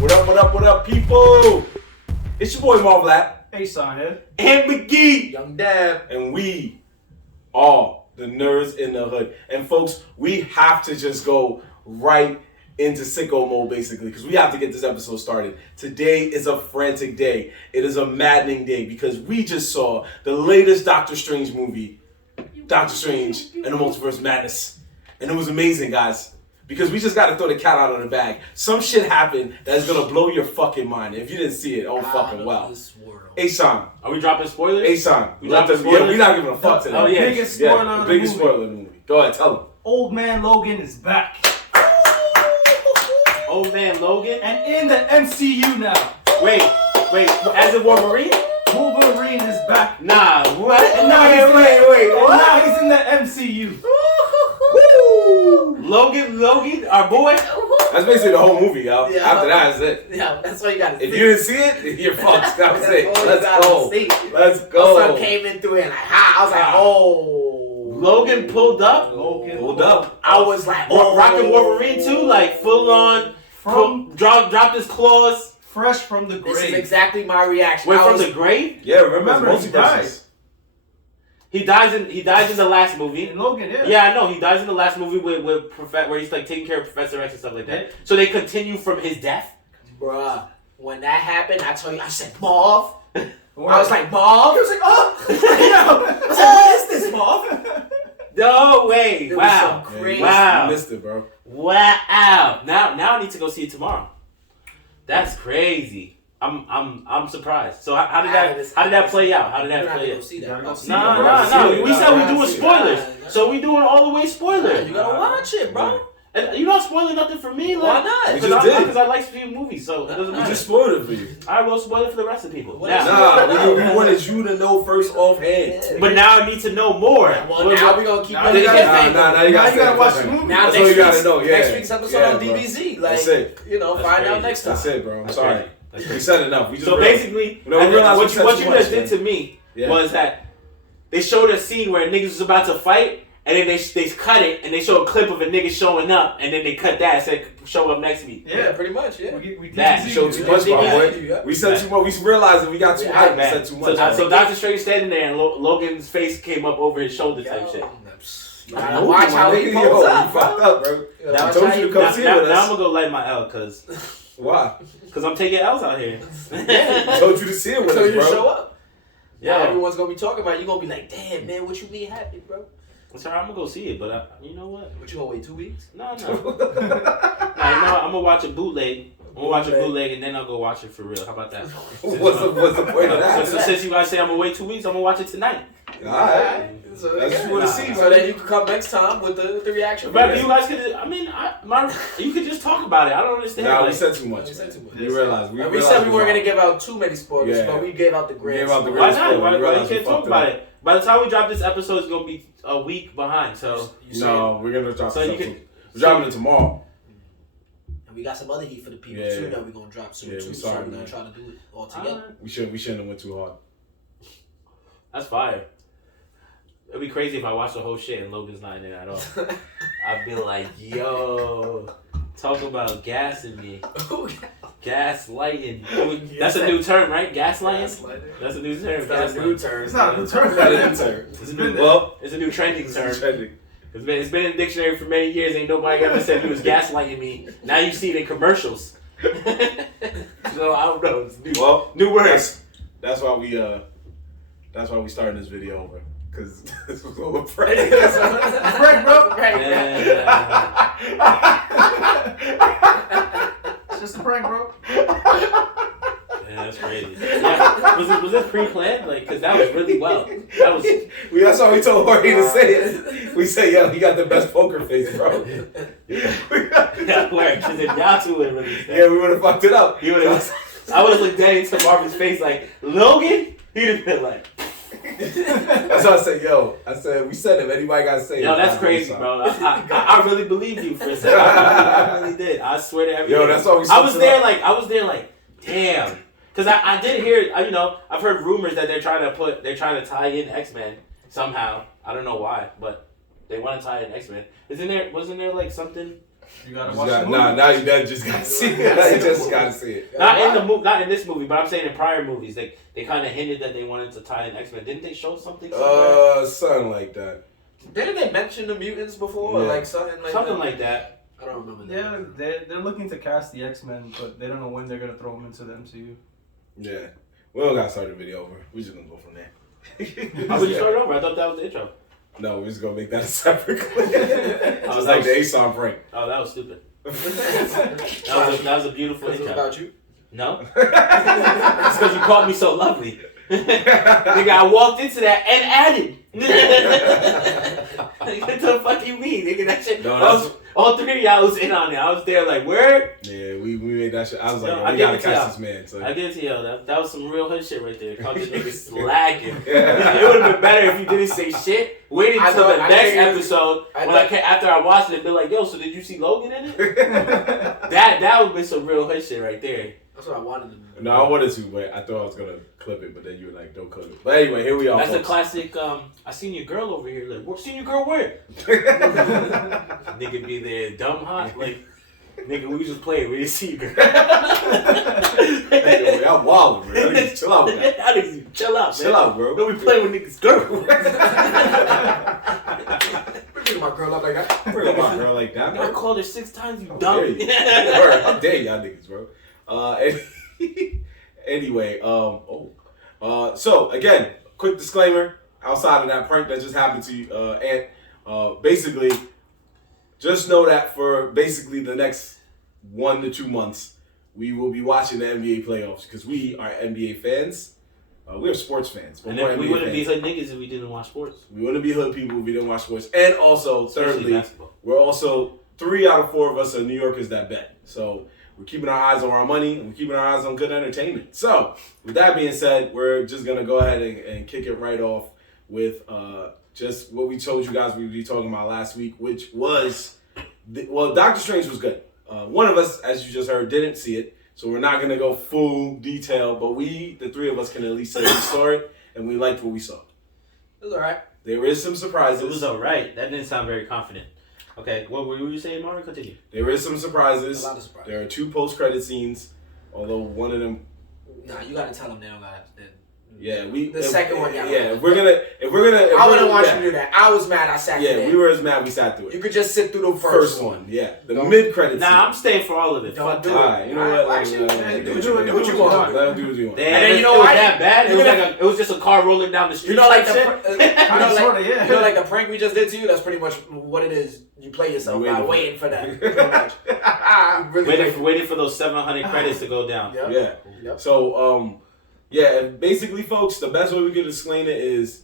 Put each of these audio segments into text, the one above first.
What up, people? It's your boy Marvel. Hey, Sonhead. And McGee. Young Dab. And we are the Nerds in the Hood. And folks, we have to just go right into sicko mode, basically, because we have to get this episode started. Today is a frantic day. It is a maddening day because we just saw the latest Doctor Strange movie, Doctor Strange and the Multiverse Madness. And it was amazing, guys. Because we just got to throw the cat out of the bag. Some shit happened that is going to blow your fucking mind. If you didn't see it, oh fucking well. Asan. Are we dropping spoilers? Asan. We dropping spoilers? Yeah, we're not giving a fuck today. Oh, yeah. Biggest spoiler of the biggest movie. spoiler of the movie. Go ahead, tell them. Old Man Logan is back. Old Man Logan? And in the MCU now. Wait. As a Wolverine? Wolverine is back. Nah, what? And now now he's in the MCU. Logan, our boy? That's basically the whole movie, y'all. Yeah. After that is it. Yeah, that's all you gotta see. If you didn't see it, you're fucked. That was it. That's all you Let's gotta go. see. Let's My go. son came in through it and I was like, oh. Logan pulled up? Pulled up. I was like, oh. Rocking Wolverine too? Like full on, dropped his claws. Fresh from the grave. This is exactly my reaction. Went from the grave? Yeah, remember he died. He dies in the last movie. In Logan, yeah. Yeah, I know. He dies in the last movie where he's like taking care of Professor X and stuff like that. Yeah. So they continue from his death? Bruh, when that happened, I told you, I said, Marv. I was like, Marv? He was like, oh. I was like, what is this, Marv? No way. It was Wow. some crazy. Wow. You missed it, bro. Wow. Now I need to go see it tomorrow. That's crazy. I'm surprised. So how did that play out? How did that play out? See that. No. We said we doing spoilers. So we doing all the way spoilers. You gotta watch it, bro. And you're not spoiling nothing for me. Why not? We just did. Because I like to see movies, so it doesn't We matter. just spoiled it for you. I will spoil it for the rest of the people. Nah, we wanted you to know first offhand. But now I need to know more. Well, now we're gonna keep Now it. you Now you gotta watch the movie. Now That's all you gotta know. Yeah. Next week's episode on DBZ. Like, That's it. you know, That's find crazy. out next time. That's it, bro. I'm That's sorry. crazy. That's We crazy. said enough. We just So basically, what you just did to me was that they showed a scene where niggas was about to fight, and then they cut it, and they show a clip of a nigga showing up, and then they cut that and said, show up next week. Yeah, pretty much, yeah. We That showed too much, my boy. We said too much. We realized that we got too hyped. We said too much. So Doctor Strange standing there, and Logan's face came up over his shoulder type shit. Now watch how he pulls up, You fucked up, bro. Now I told you to come see Now with I'm us. gonna go light my L, cause Why? I'm taking L's out here. I told you to see it with So us, you bro. show up. Yeah. Now everyone's gonna be talking about it. You're gonna be like, damn, man, what you be happy, bro? So I'm gonna go see it, but you know what? What, you gonna wait 2 weeks? No. I'm gonna watch a bootleg. I'm gonna watch a bootleg and then I'll go watch it for real. How about that? What's the point of that? So since you guys say I'm gonna wait 2 weeks, I'm gonna watch it tonight. Alright. So That's what you want to see, So then you can come next time with the reaction. But you guys could, you could just talk about it. I don't understand. Nah, like, we said too much. We said too much. We realized. We said we weren't gonna give out too many spoilers, Yeah. but we gave out the grand. Gave out the why grand not? Why realized you we can't talk fucked about up. it? By the time we drop this episode, it's gonna be a week behind. So No, we're gonna drop So this you episode. can- We're dropping it tomorrow. And we got some other heat for the people Yeah. too that we're gonna drop soon Yeah, too. we So sorry, we're gonna man. try to do it all together. We shouldn't have went too hard. that's fire. It'd be crazy if I watched the whole shit and Logan's not in it at all. I'd be like, yo, talk about gassing me. Gaslighting. That's a new term, right? Gaslighting? That's a new term. That's a new term. It's not a new term. That is a term. It's a new, Well, it's a new trending term. trending. It's been in the dictionary for many years. Ain't nobody ever said he was gaslighting me. Now you see it in commercials. So I don't know. It's new, Well, new words. That's why we started this video over. Cause this was all a prank. Prank, bro. Yeah. It's just a prank, bro. Yeah, that's crazy. Yeah. Was this pre-planned? Like, cause that was really well. That was. That's why we told Jorge to say it. We say, yo, he got the best poker face, bro. That worked. Cause if y'all two would have really said, Yeah, we would have fucked it up. he would have. I would have looked dead into Marvin's face like Logan. He'd have been like. That's why I said, we said if anybody got to say Yo, it. that's crazy, bro. I really believed you for a second. I really did. I swear to everything. Yo, that's why we I was there like, damn. Because I did hear, I've heard rumors that they're trying to tie in X-Men somehow. I don't know why, but they want to tie in X-Men. Wasn't there like something? You gotta watch the movie. Now you just gotta see it. You just gotta see it. Not in this movie, but I'm saying in prior movies, they kind of hinted that they wanted to tie in X-Men. Didn't they show something? Something like that. Didn't they mention the mutants before, or like something like that? I don't remember. Yeah, they're looking to cast the X-Men, but they don't know when they're gonna throw them into the MCU. Yeah, we don't gotta start the video over. We just gonna go from there. How would you start over? I thought that was the intro. No, we're just gonna make that a separate clip. Just like the A-Song prank. Oh, that was stupid. that was a beautiful intro. About you? No. It's because you called me so lovely. Nigga, I walked into that and added. What the fuck you mean, nigga? That shit. No, all three of y'all was in on it. I was there like, where? Yeah, we made that shit. I was like, we gotta catch this man. So. I give it to y'all. That was some real hood shit right there. Called the nigga slacking. It would have been better if you didn't say shit. Waited until the next episode after I watched it, be like, yo, so did you see Logan in it? that would be some real hood shit right there. That's what I wanted to do. No, I wanted to, but I thought I was gonna clip it, but then you were like, don't clip it. But anyway, here we are. That's folks. a classic. I seen your girl over here. Like, seen your girl where? Nigga be there, dumb hot. Like, nigga, we just playing. We didn't see you, girl. Hey, yo, I'm wildin', bro. Niggas chill out, man. Chill out, man. Chill out, bro. Don't be playing with niggas' girl. Bring my girl up like that. Bring my girl like that. I called her 6 times, you How dumb. dare you? How dare y'all niggas, bro? Anyway, so again, quick disclaimer. Outside of that prank that just happened to Ant, basically, just know that for basically the next 1 to 2 months, we will be watching the NBA playoffs because we are NBA fans. We are sports fans. And then we wouldn't be hood niggas if we didn't watch sports. We wouldn't be hood people if we didn't watch sports. And also, thirdly, we're also 3 out of 4 of us are New Yorkers that bet. So we're keeping our eyes on our money and we're keeping our eyes on good entertainment. So with that being said, we're just going to go ahead and kick it right off with just what we told you guys we would be talking about last week, which was, Doctor Strange was good. One of us, as you just heard, didn't see it. So we're not going to go full detail, but the 3 of us can at least say we saw it and we liked what we saw. It was alright. There is some surprises. It was alright. That didn't sound very confident. Okay, what were you saying, Mario? Continue. There is some surprises. A lot of surprises. There are 2 post-credit scenes, although one of them. Nah, you gotta tell them they don't gotta. Yeah, the second one. Yeah, if we're gonna. I wouldn't want you to do that. I was mad. I sat through it. Yeah, we were as mad. We sat through it. You could just sit through the first one. Yeah, the mid-credit scene. Nah, I'm staying for all of it. Don't do it. All right, you know what? Do what you want. Let him do what you want. And then you know what? That bad? It was just a car rolling down the street. You know, like the the prank we just did to you. That's pretty much what it is. You play yourself by waiting for that. Pretty much. Waiting for those 700 credits to go down. Yep. Yeah. So basically, folks, the best way we could explain it is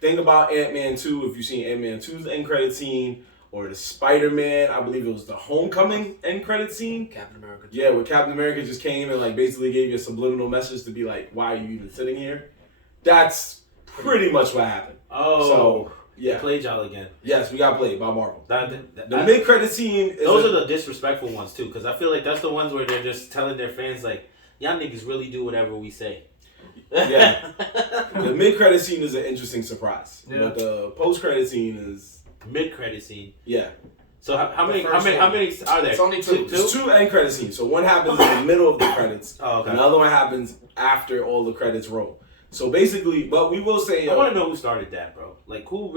think about Ant-Man 2. If you've seen Ant-Man 2's end credit scene, or the Spider-Man, I believe it was the Homecoming end credit scene. Captain America. Yeah, where Captain America just came and like basically gave you a subliminal message to be like, why are you even sitting here? That's pretty much what happened. Oh, so yeah, they played y'all again. Yes, we got played by Marvel. The mid-credit scene is those are the disrespectful ones too, because I feel like that's the ones where they're just telling their fans like, y'all niggas really do whatever we say. Yeah. The mid-credit scene is an interesting surprise. Yeah. But the post-credit scene is mid-credit scene. Yeah. So how many are there? It's only 2. There's 2 end credit scenes. So one happens in the middle of the credits. Oh, okay. And the other one happens after all the credits roll. So basically, but we will say I want to know who started that, bro. Like who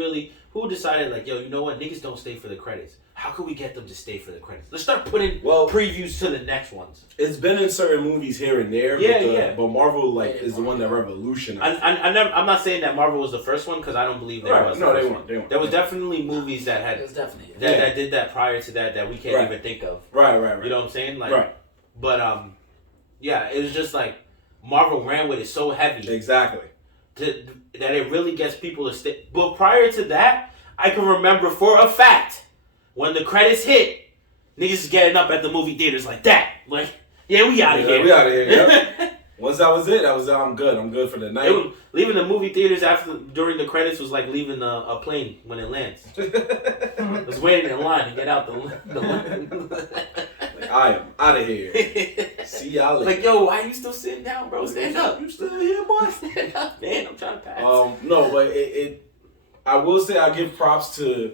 decided like, yo, you know what, niggas don't stay for the credits. How can we get them to stay for the credits? Let's start putting previews to the next ones. It's been in certain movies here and there. Yeah, but Marvel is the one that revolutionized. I'm not saying that Marvel was the first one because I don't believe there was. No, they weren't. There was definitely movies that had that did that prior to that we can't even think of. Right. You know what I'm saying? Like, right. But yeah, it was just like Marvel ran with it so heavy. Exactly. That it really gets people to stay. But prior to that, I can remember for a fact when the credits hit, niggas getting up at the movie theaters like that. Like, yeah, we out of here. We out of here. Yep. Once that was it, I'm good. I'm good for the night. Leaving the movie theaters during the credits was like leaving a plane when it lands. I was waiting in line to get out the line. I am out of here. See y'all later. Like, yo, why you still sitting down, bro? Stand up. You still here, boy? Stand up, man. I'm trying to pass. No, but I will say I give props to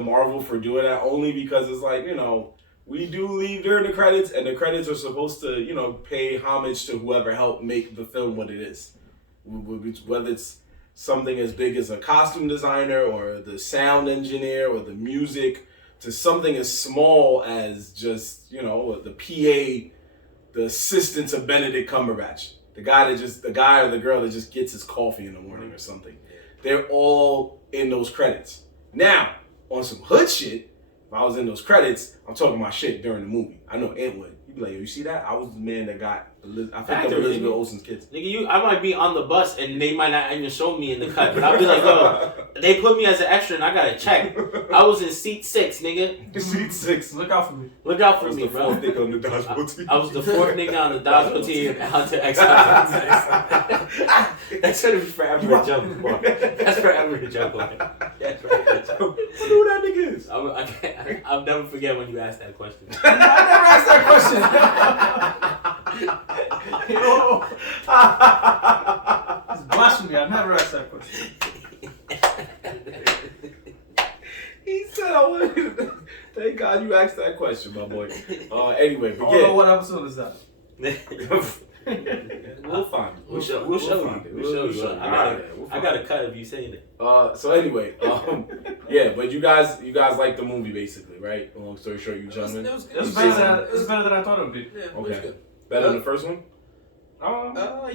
Marvel for doing that only because it's like, you know, we do leave during the credits, and the credits are supposed to, you know, pay homage to whoever helped make the film what it is. Whether it's something as big as a costume designer or the sound engineer or the music, to something as small as just, you know, the PA, the assistant to Benedict Cumberbatch, the guy or the girl that just gets his coffee in the morning or something. They're all in those credits. Now, on some hood shit, if I was in those credits, I'm talking my shit during the movie. I know Ant would. He'd be like, yo, you see that? I was the man that got, I picked up Elizabeth Olsen's kids. Nigga, I might be on the bus and they might not even show me in the cut, but I'll be like, yo, they put me as an extra and I got a check. I was in seat 6, nigga. Seat 6. Look out for me. Look out for me, bro. I was the 4th nigga on the dodgeball team. I was the 4th nigga on the dodgeball team and Hunter X. That's gonna be forever a joke, bro. That's forever a joke. That's right. Who who that nigga is? I'll never forget when you asked that question. I never asked that question. Yo. It's blasphemy. I never asked that question. He said I wanted. Thank God you asked that question, my boy. Anyway, but I don't know what episode is that. We'll find it. We'll show you. I got a cut of you saying it. So anyway, yeah, but you guys like the movie basically, right? Long story short, you gentlemen. It was better than I thought it would be. Yeah, Okay. Good. Better than the first one?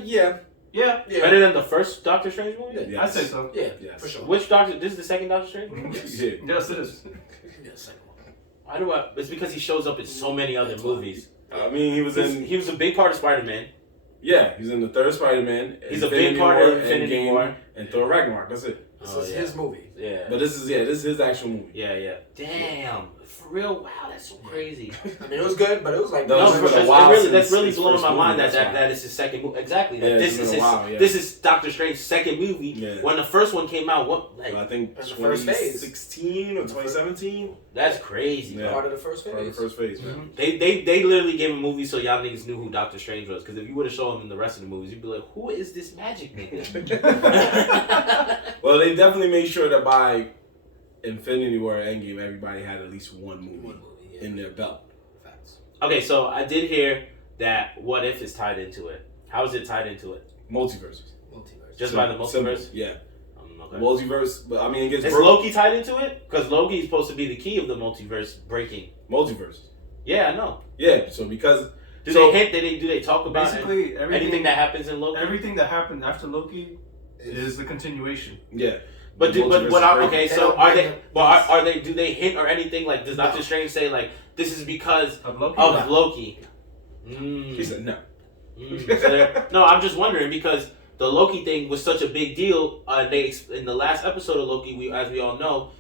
Yeah. Yeah. Better than the first Doctor Strange movie? Yeah. I'd say so. Yeah, Yes. for sure. Which Doctor? This is the second Doctor Strange movie? Yeah. Yes, it is. Yeah, second one. Why do I? It's because he shows up in so many other movies. I mean, he was a big part of Spider-Man. Yeah, he's in the third Spider-Man. He's a big part of Infinity Endgame, War. And Thor Ragnarok. That's it. This is his movie. Yeah. But this is his actual movie. Yeah. Damn. For real? Wow, that's so crazy. I mean, it was good, but it was like... No, No, it's for been a sure. while That's really since his blowing first my mind movie, that is his second movie. Exactly. Yeah, Like, it's been a while, yeah. This is Doctor Strange's second movie. Yeah. When the first one came out, I think the first phase. 2016 or 2017. that's crazy. Yeah. Part of the first phase. Part of the first phase, man. Mm-hmm. They literally gave a movie so y'all niggas knew who Doctor Strange was. Because if you would have shown him in the rest of the movies, you'd be like, who is this magic nigga? Well, they definitely made sure that by Infinity War Endgame, everybody had at least one movie in their belt. Facts. Okay, so I did hear that What If is tied into it. How is it tied into it? Multiverses. Just by the multiverse? Yeah. Okay. Multiverse, but I mean, it gets Is Loki tied into it? Because Loki is supposed to be the key of the multiverse breaking. Multiverse. Yeah, I know. Yeah, so because... Do they talk about basically anything that happens in Loki? Everything that happened after Loki is the continuation. Yeah. But do they hint or anything like does Doctor No. Strange say like this is because Of Loki? of Loki? He said no. No, I'm just wondering because the Loki thing was such a big deal. In the last episode of Loki, as we all know,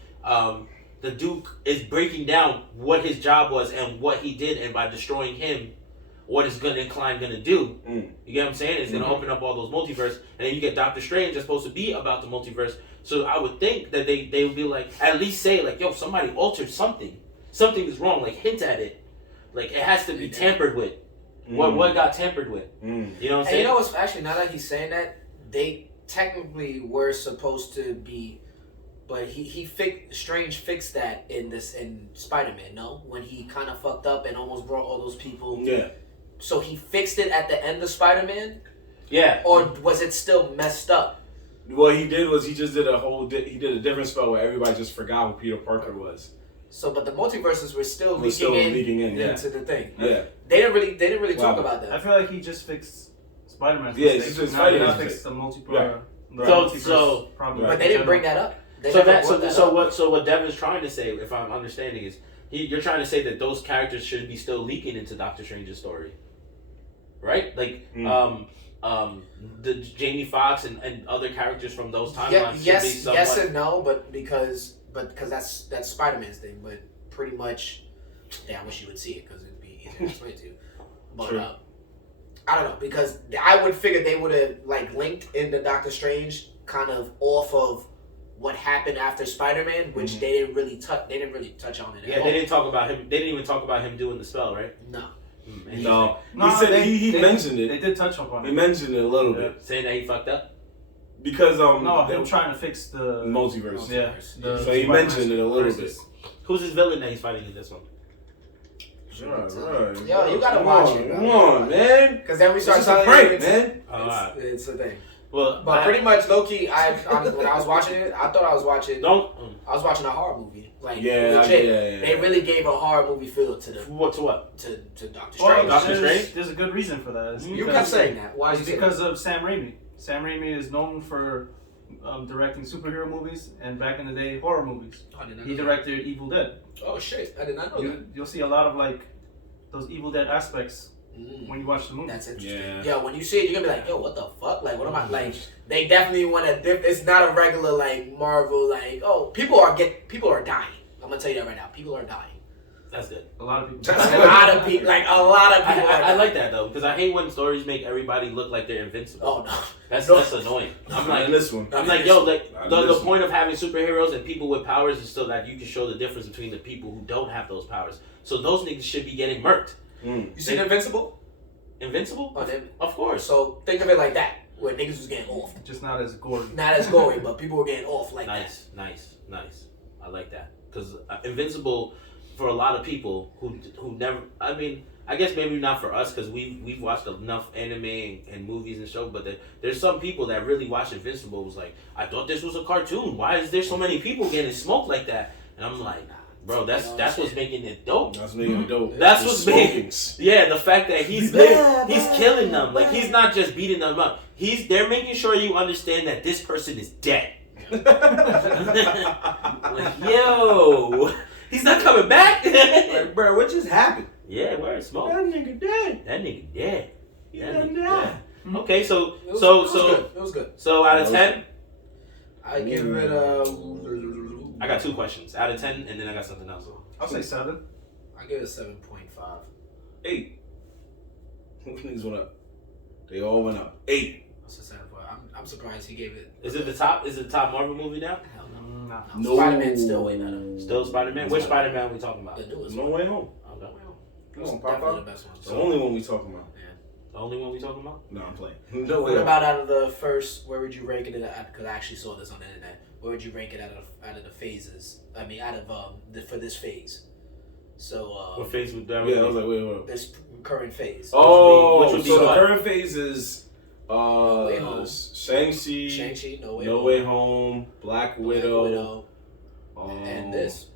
the Duke is breaking down what his job was and what he did, and by destroying him, what is Klein gonna do? You get what I'm saying? It's gonna open up all those multiverse, and then you get Doctor Strange that's supposed to be about the multiverse. So I would think that they would be like, at least say like, yo, somebody altered something. Something is wrong. Like hint at it. Like it has to be tampered with. What got tampered with? You know what I'm And saying? you know what's actually, now that he's saying that, they technically were supposed to be, but Strange fixed that in Spider-Man, no? When he kind of fucked up and almost brought all those people. Yeah. So he fixed it at the end of Spider-Man? Yeah. Or was it still messed up? What he did was he just did he did a different spell where everybody just forgot who Peter Parker was. So, but the multiverses were still leaking in yeah. into the thing. Yeah. They didn't really talk about that. I feel like he just fixed Spider-Man's Yeah, mistakes. he just Now fixed he fixed the Right. multiverse problem. But they didn't bring that up. What Devin's trying to say, if I'm understanding, is you're trying to say that those characters should be still leaking into Doctor Strange's story, right? Like the Jamie Foxx and other characters from those timelines. Yes and no, but because that's Spider-Man's thing. But pretty much, I wish you would see it because it'd be easier to explain to you. But I don't know, because I would figure they would have like linked into Doctor Strange kind of off of what happened after Spider-Man, which they didn't really touch. They didn't really touch on it. Yeah, they didn't talk about him. They didn't even talk about him doing the spell, right? No. No. He said he mentioned it. They did touch upon it. He mentioned it a little bit. Saying that he fucked up. Because no, him trying to fix the multiverse. Yeah. So he mentioned it a little bit. Who's his villain that he's fighting in this one? Right. Yo, you gotta watch it. Come on, man. Because then we start telling prank, man. It's a thing. Well, But pretty much, low-key, when I was watching it, I thought I was watching a horror movie. Like, legit. They really gave a horror movie feel to the... What? To what? To Doctor Strange. Well, Doctor Strange? There's a good reason for that. You kept saying that. Why is it? Because of Sam Raimi. Sam Raimi is known for directing superhero movies and back in the day, horror movies. He directed Evil Dead. Oh, shit. I did not know that. You'll see a lot of, like, those Evil Dead aspects when you watch the movie. That's interesting. Yeah. Yo, when you see it, you're gonna be like, yo, what the fuck? Like, what am I like? They definitely want to. It's not a regular like Marvel. Like, oh, people are dying. I'm gonna tell you that right now. People are dying. That's good. A lot of people. A lot of people. Like a lot of people. I like that though because I hate when stories make everybody look like they're invincible. Oh no, that's annoying. I'm like this one. I'm like yo, like the point of having superheroes and people with powers is so that you can show the difference between the people who don't have those powers. So those niggas should be getting murked. You seen Invincible? Invincible? Oh, of course. So think of it like that, where niggas was getting off. Just not as gory. Not as gory, but people were getting off like that. Nice. I like that because Invincible, for a lot of people who never, I mean, I guess maybe not for us because we've watched enough anime and movies and shows, but there's some people that really watch Invincible was like, I thought this was a cartoon. Why is there so many people getting smoked like that? And I'm like, bro, that's what's making it dope. That's making it dope. That's what's making the fact that he's killing them. Like he's not just beating them up. They're making sure you understand that this person is dead. Like, yo, he's not coming back. Like, bro, what just happened? Yeah, where smoke? That nigga dead. He done died. Okay, so it was good. So out of 10, I give it I got 2 questions. Out of 10, and then I got something else. I'll say 7. I give it 7.5. 8. Niggas went up. They all went up. 8. What's the 7.5? I'm surprised he gave it. Is it the top Marvel movie now? Hell No. no. Spider-Man's still way better. Still Spider-Man? Which Spider-Man are we talking about? The newest No one. Way Home. Oh, No Way Home. It's Pop definitely out. the best one. The only one we talking about. The only one we talking about? No, I'm playing. No Way What Home. about out of the first? Where would you rank it? Because I actually saw this on the internet. Where would you rank it out of the phases? I mean, out of for this phase. So. What phase would that? Yeah, I was like, wait. This current phase. Oh, which would be so the what? current phase is Way Home. Shang-Chi, No Way No Home. Way Home, Black Widow. And this.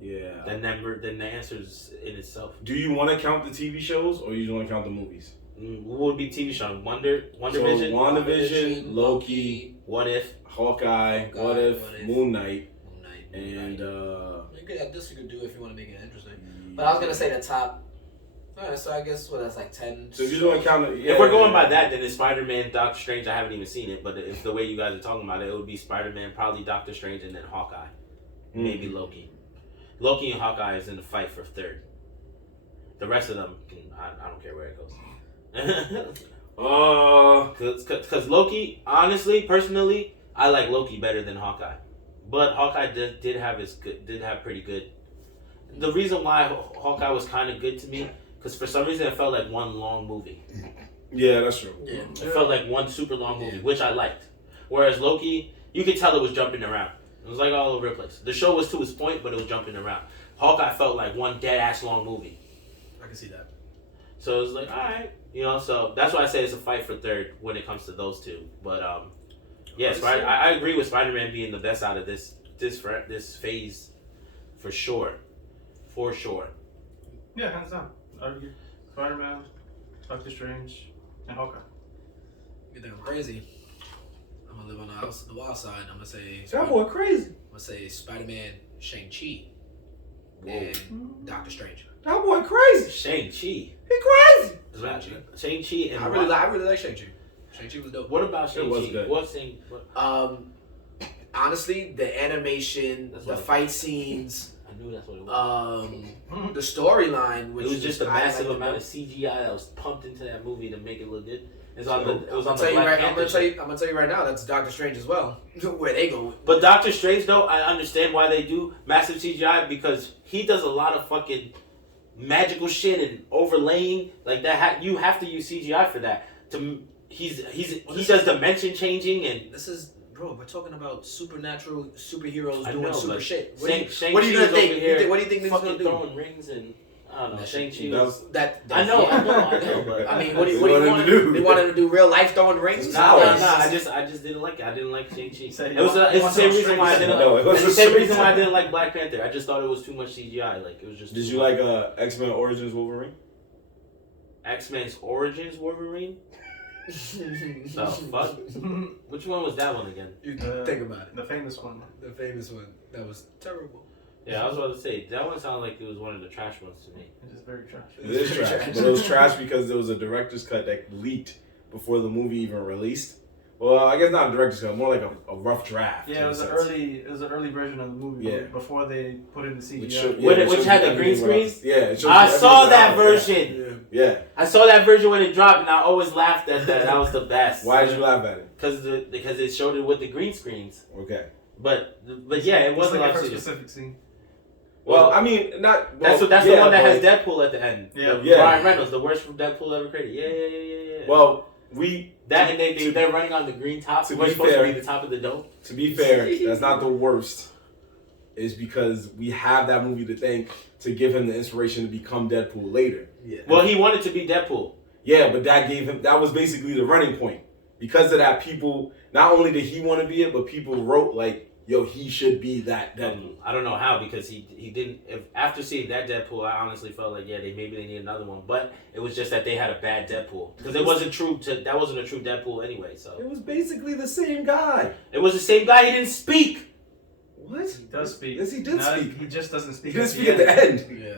Yeah. Then the answer is in itself. Do you want to count the TV shows or you just want to count the movies? What would be TV show? Wonder So Vision? WandaVision, Loki, What If? Hawkeye, What If, Moon Knight, and This you could do if you want to make it interesting. But I was gonna say the top. Alright, so I guess that's like 10. So if you just want to count it, If we're going by that, then it's Spider-Man, Doctor Strange. I haven't even seen it, but if the way you guys are talking about it, it would be Spider-Man, probably Doctor Strange, and then Hawkeye, maybe Loki. Loki and Hawkeye is in the fight for 3rd. The rest of them, I don't care where it goes. Because Loki, honestly, personally, I like Loki better than Hawkeye, but Hawkeye did have pretty good. The reason why Hawkeye was kind of good to me, because for some reason it felt like one long movie. Yeah, that's true. Yeah. It felt like one super long movie, which I liked. Whereas Loki, you could tell it was jumping around. It was like all over the place. The show was to its point, but it was jumping around. Hawkeye felt like one dead ass long movie. I can see that. So it was like, all right, so that's why I say it's a fight for 3rd when it comes to those two. But yes, I agree with Spider-Man being the best out of this phase, for sure. Yeah, hands down. I argue. Spider-Man, Doctor Strange, and Hawkeye. You think I'm crazy? I'm gonna live on the wild side. I'm gonna say. That boy crazy. I'm gonna say Spider-Man, Shang-Chi, and Doctor Strange. That boy crazy. Shang-Chi. He crazy. Shang-Chi and I really like Shang-Chi. Shang-Chi was dope. What about Shang-Chi? It was good. Honestly, the animation, the fight scenes, knew that's what it was. The storyline, which It was just a massive like amount of CGI that was pumped into that movie to make it look good. It was on the I'm Black gonna Panther. I'm gonna tell you right now. That's Doctor Strange as well. Where they go. But Doctor Strange, though, I understand why they do massive CGI because he does a lot of fucking magical shit and overlaying like that. You have to use CGI for that. He does dimension changing and This is. Bro, we're talking about supernatural superheroes I doing know, super but shit. What are you gonna gonna think? What do you think they're fucking gonna do? throwing rings and I don't know. Shang-Chi was. I know. But I mean, what do you want to do? They wanted to do real life throwing rings? Nah, I just didn't like it. I didn't like Shang-Chi. It's the same reason why I didn't. It's the same reason why I didn't like Black Panther. I just thought it was too much CGI. Like it was just. Did you like X-Men Origins Wolverine? X-Men's Origins Wolverine? The fuck? Which one was that one again? You think about it. The famous one. The famous one. That was terrible. Yeah, I was about to say that one sounded like it was one of the trash ones to me. It is very trash. It is trash, but it was trash because there was a director's cut that leaked before the movie even released. Well, I guess not a director's cut, more like a rough draft. Yeah, it was an early version of the movie. Yeah. Before they put in the CGI. Which had the green screen? Yeah, I saw that version. Yeah. I saw that version when it dropped, and I always laughed at that. That was the best. Why did you laugh at it? Because it showed it with the green screens. Okay. But yeah, it wasn't like like a specific scene. Well, I mean, not. That's the one that has Deadpool at the end. Yeah. Ryan Reynolds, the worst Deadpool ever created. Yeah. Well, they're running on the green top. To We're be supposed fair, to be the top of the dome. To be fair, that's not the worst. Is because we have that movie to thank to give him the inspiration to become Deadpool later. Yeah. Well, he wanted to be Deadpool. Yeah, but that was basically the running point. Because of that, people, not only did he want to be it, but people wrote like, yo, he should be that Deadpool. I don't know how, because he didn't. After seeing that Deadpool, I honestly felt like, yeah, maybe they need another one. But it was just that they had a bad Deadpool. Because that wasn't a true Deadpool anyway. So It was basically the same guy. it was the same guy. He didn't speak. What? He does speak. Yes, he did speak. He just doesn't speak. He didn't speak at the end. Yeah.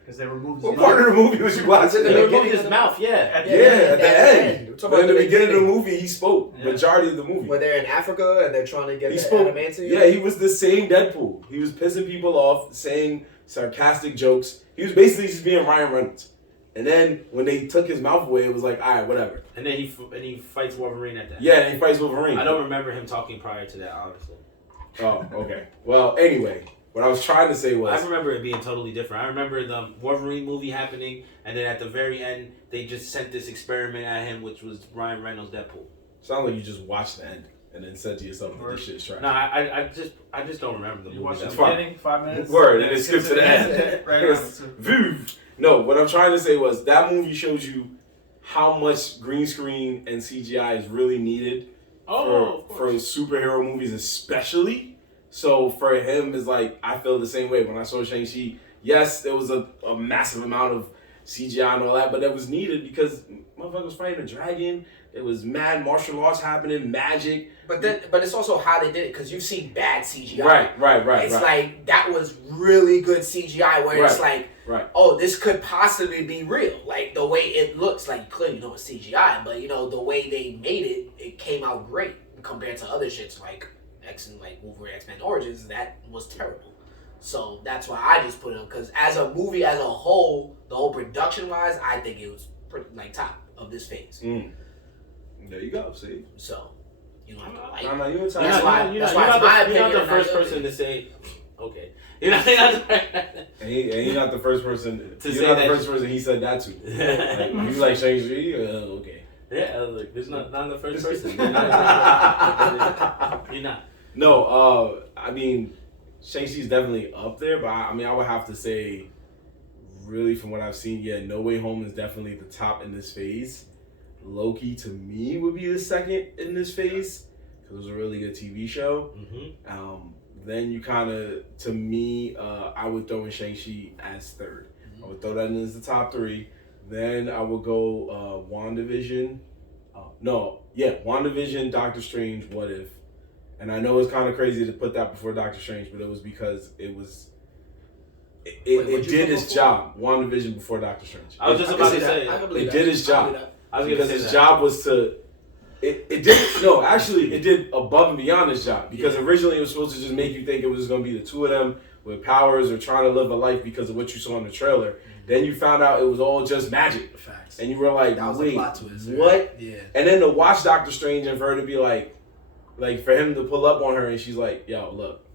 Because they removed What his part of the movie was you watching? They the removed beginning his of the- mouth. Yeah. At the end. But in the beginning of the movie, he spoke. Yeah. Majority of the movie. Where they're in Africa and they're trying to get He the spoke. adamantium. Yeah, he was the same Deadpool. He was pissing people off, saying sarcastic jokes. He was basically just being Ryan Reynolds. And then when they took his mouth away, it was like, all right, whatever. And then he fights Wolverine at that. Yeah, and he fights Wolverine. I don't remember him talking prior to that, honestly. Oh, okay. Well, anyway, what I was trying to say was, I remember it being totally different. I remember the Wolverine movie happening, and then at the very end, they just sent this experiment at him, which was Ryan Reynolds' Deadpool. sounds like you just watched the end and then said to yourself, this shit is trash. No, I just don't remember the You movie. watched the That fine. beginning, 5 minutes. Word, and it skips to the end. Right It on was Vuv. No, what I'm trying to say was that movie shows you how much green screen and CGI is really needed for superhero movies, especially. So for him, it's like I feel the same way when I saw Shang-Chi. Yes, there was a massive amount of CGI and all that, but that was needed because motherfucker was fighting a dragon. There was mad martial arts happening, magic. But it's also how they did it, because you've seen bad CGI. Right. It's like that was really good CGI where it's like, oh, this could possibly be real. Like the way it looks, like clearly you know it's CGI, but you know the way they made it, it came out great compared to other shits like Wolverine X-Men Origins. That was terrible. So that's why I just put it on, because as a movie as a whole, the whole production wise, I think it was pretty, like top of this phase. There you go. See. So you don't have to like. No, you're That's why You're it's not my the, you're not opinion. the and first not your person opinion. to say, okay. You're not And you're not the first person To you're say not that- the first person he said that to. Like, you like Shang-Chi? Okay. Yeah, look, there's not the first person. You're not. No, I mean, Shang-Chi's definitely up there, but I would have to say, really, from what I've seen, yeah, No Way Home is definitely the top in this phase. Loki, to me, would be the second in this phase, because it was a really good TV show. Mm-hmm. Then you kind of, to me, I would throw in Shang-Chi as third. I would throw that in as the top three. Then I would go WandaVision. WandaVision, Doctor Strange, What If. And I know it's kind of crazy to put that before Doctor Strange, but it was because it did its job. WandaVision before Doctor Strange. I was just about to say, it did its job. I was Because his job was to. It did above and beyond his job, because originally it was supposed to just make you think it was just going to be the two of them with powers or trying to live a life because of what you saw in the trailer. Then you found out it was all just magic. Facts. And you were like, That was wait, a plot twist, right? what? Yeah. And then to watch Doctor Strange and for her to be like for him to pull up on her and she's like, yo, look,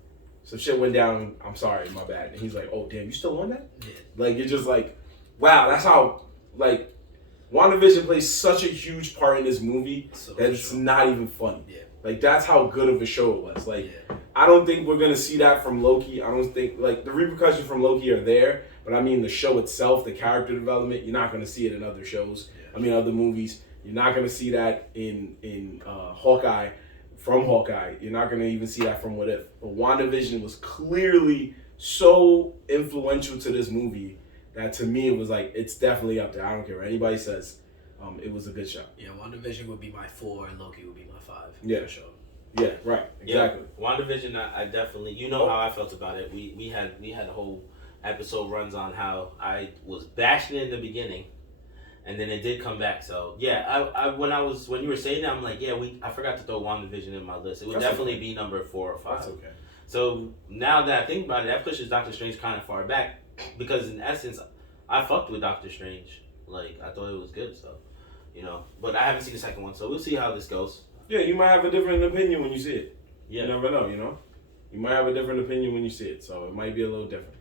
some shit went down. I'm sorry, my bad. And he's like, oh, damn, you still on that? Yeah. Like, you're just like, wow, that's how, like, WandaVision plays such a huge part in this movie So that it's not even funny. Yeah. Like, that's how good of a show it was. Like, Yeah. I don't think we're going to see that from Loki. I don't think, like, the repercussions from Loki are there. But, I mean, the show itself, the character development, you're not going to see it in other shows. Yeah. I mean, other movies. You're not going to see that in Hawkeye, from Hawkeye. You're not going to even see that from What If. But WandaVision was clearly so influential to this movie that to me it was like, it's definitely up there. I don't care what anybody says. It was a good show. Yeah, WandaVision would be my 4 and Loki would be my 5. Yeah. For sure. Yeah, right. Exactly. Yeah, WandaVision, I definitely, you know how I felt about it. We had a whole episode runs on how I was bashing it in the beginning, and then it did come back. So yeah, when you were saying that, I'm like, yeah, I forgot to throw WandaVision in my list. It would definitely be number 4 or 5. That's okay. So now that I think about it, that pushes Doctor Strange kind of far back because in essence, I fucked with Doctor Strange. Like I thought it was good, so you know. But I haven't seen the second one, so we'll see how this goes. Yeah, you might have a different opinion when you see it. Yeah. You never know, you know? You might have a different opinion when you see it, so it might be a little different.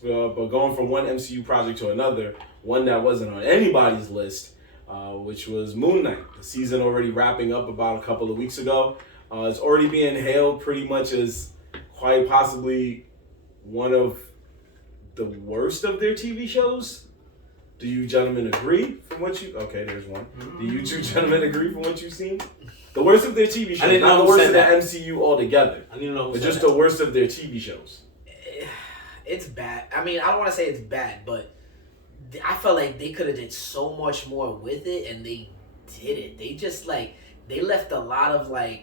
But going from one MCU project to another, one that wasn't on anybody's list, which was Moon Knight. The season already wrapping up about a couple of weeks ago. It's already being hailed pretty much as quite possibly one of the worst of their TV shows. Do you gentlemen agree from what you... Okay, there's one. Do you two gentlemen agree from what you've seen? The worst of their TV shows, not the worst of the MCU altogether. I didn't know who but said just that. the worst of their TV shows. It's bad. I mean, I don't want to say it's bad, but I felt like they could have did so much more with it, and they didn't. They just they left a lot of I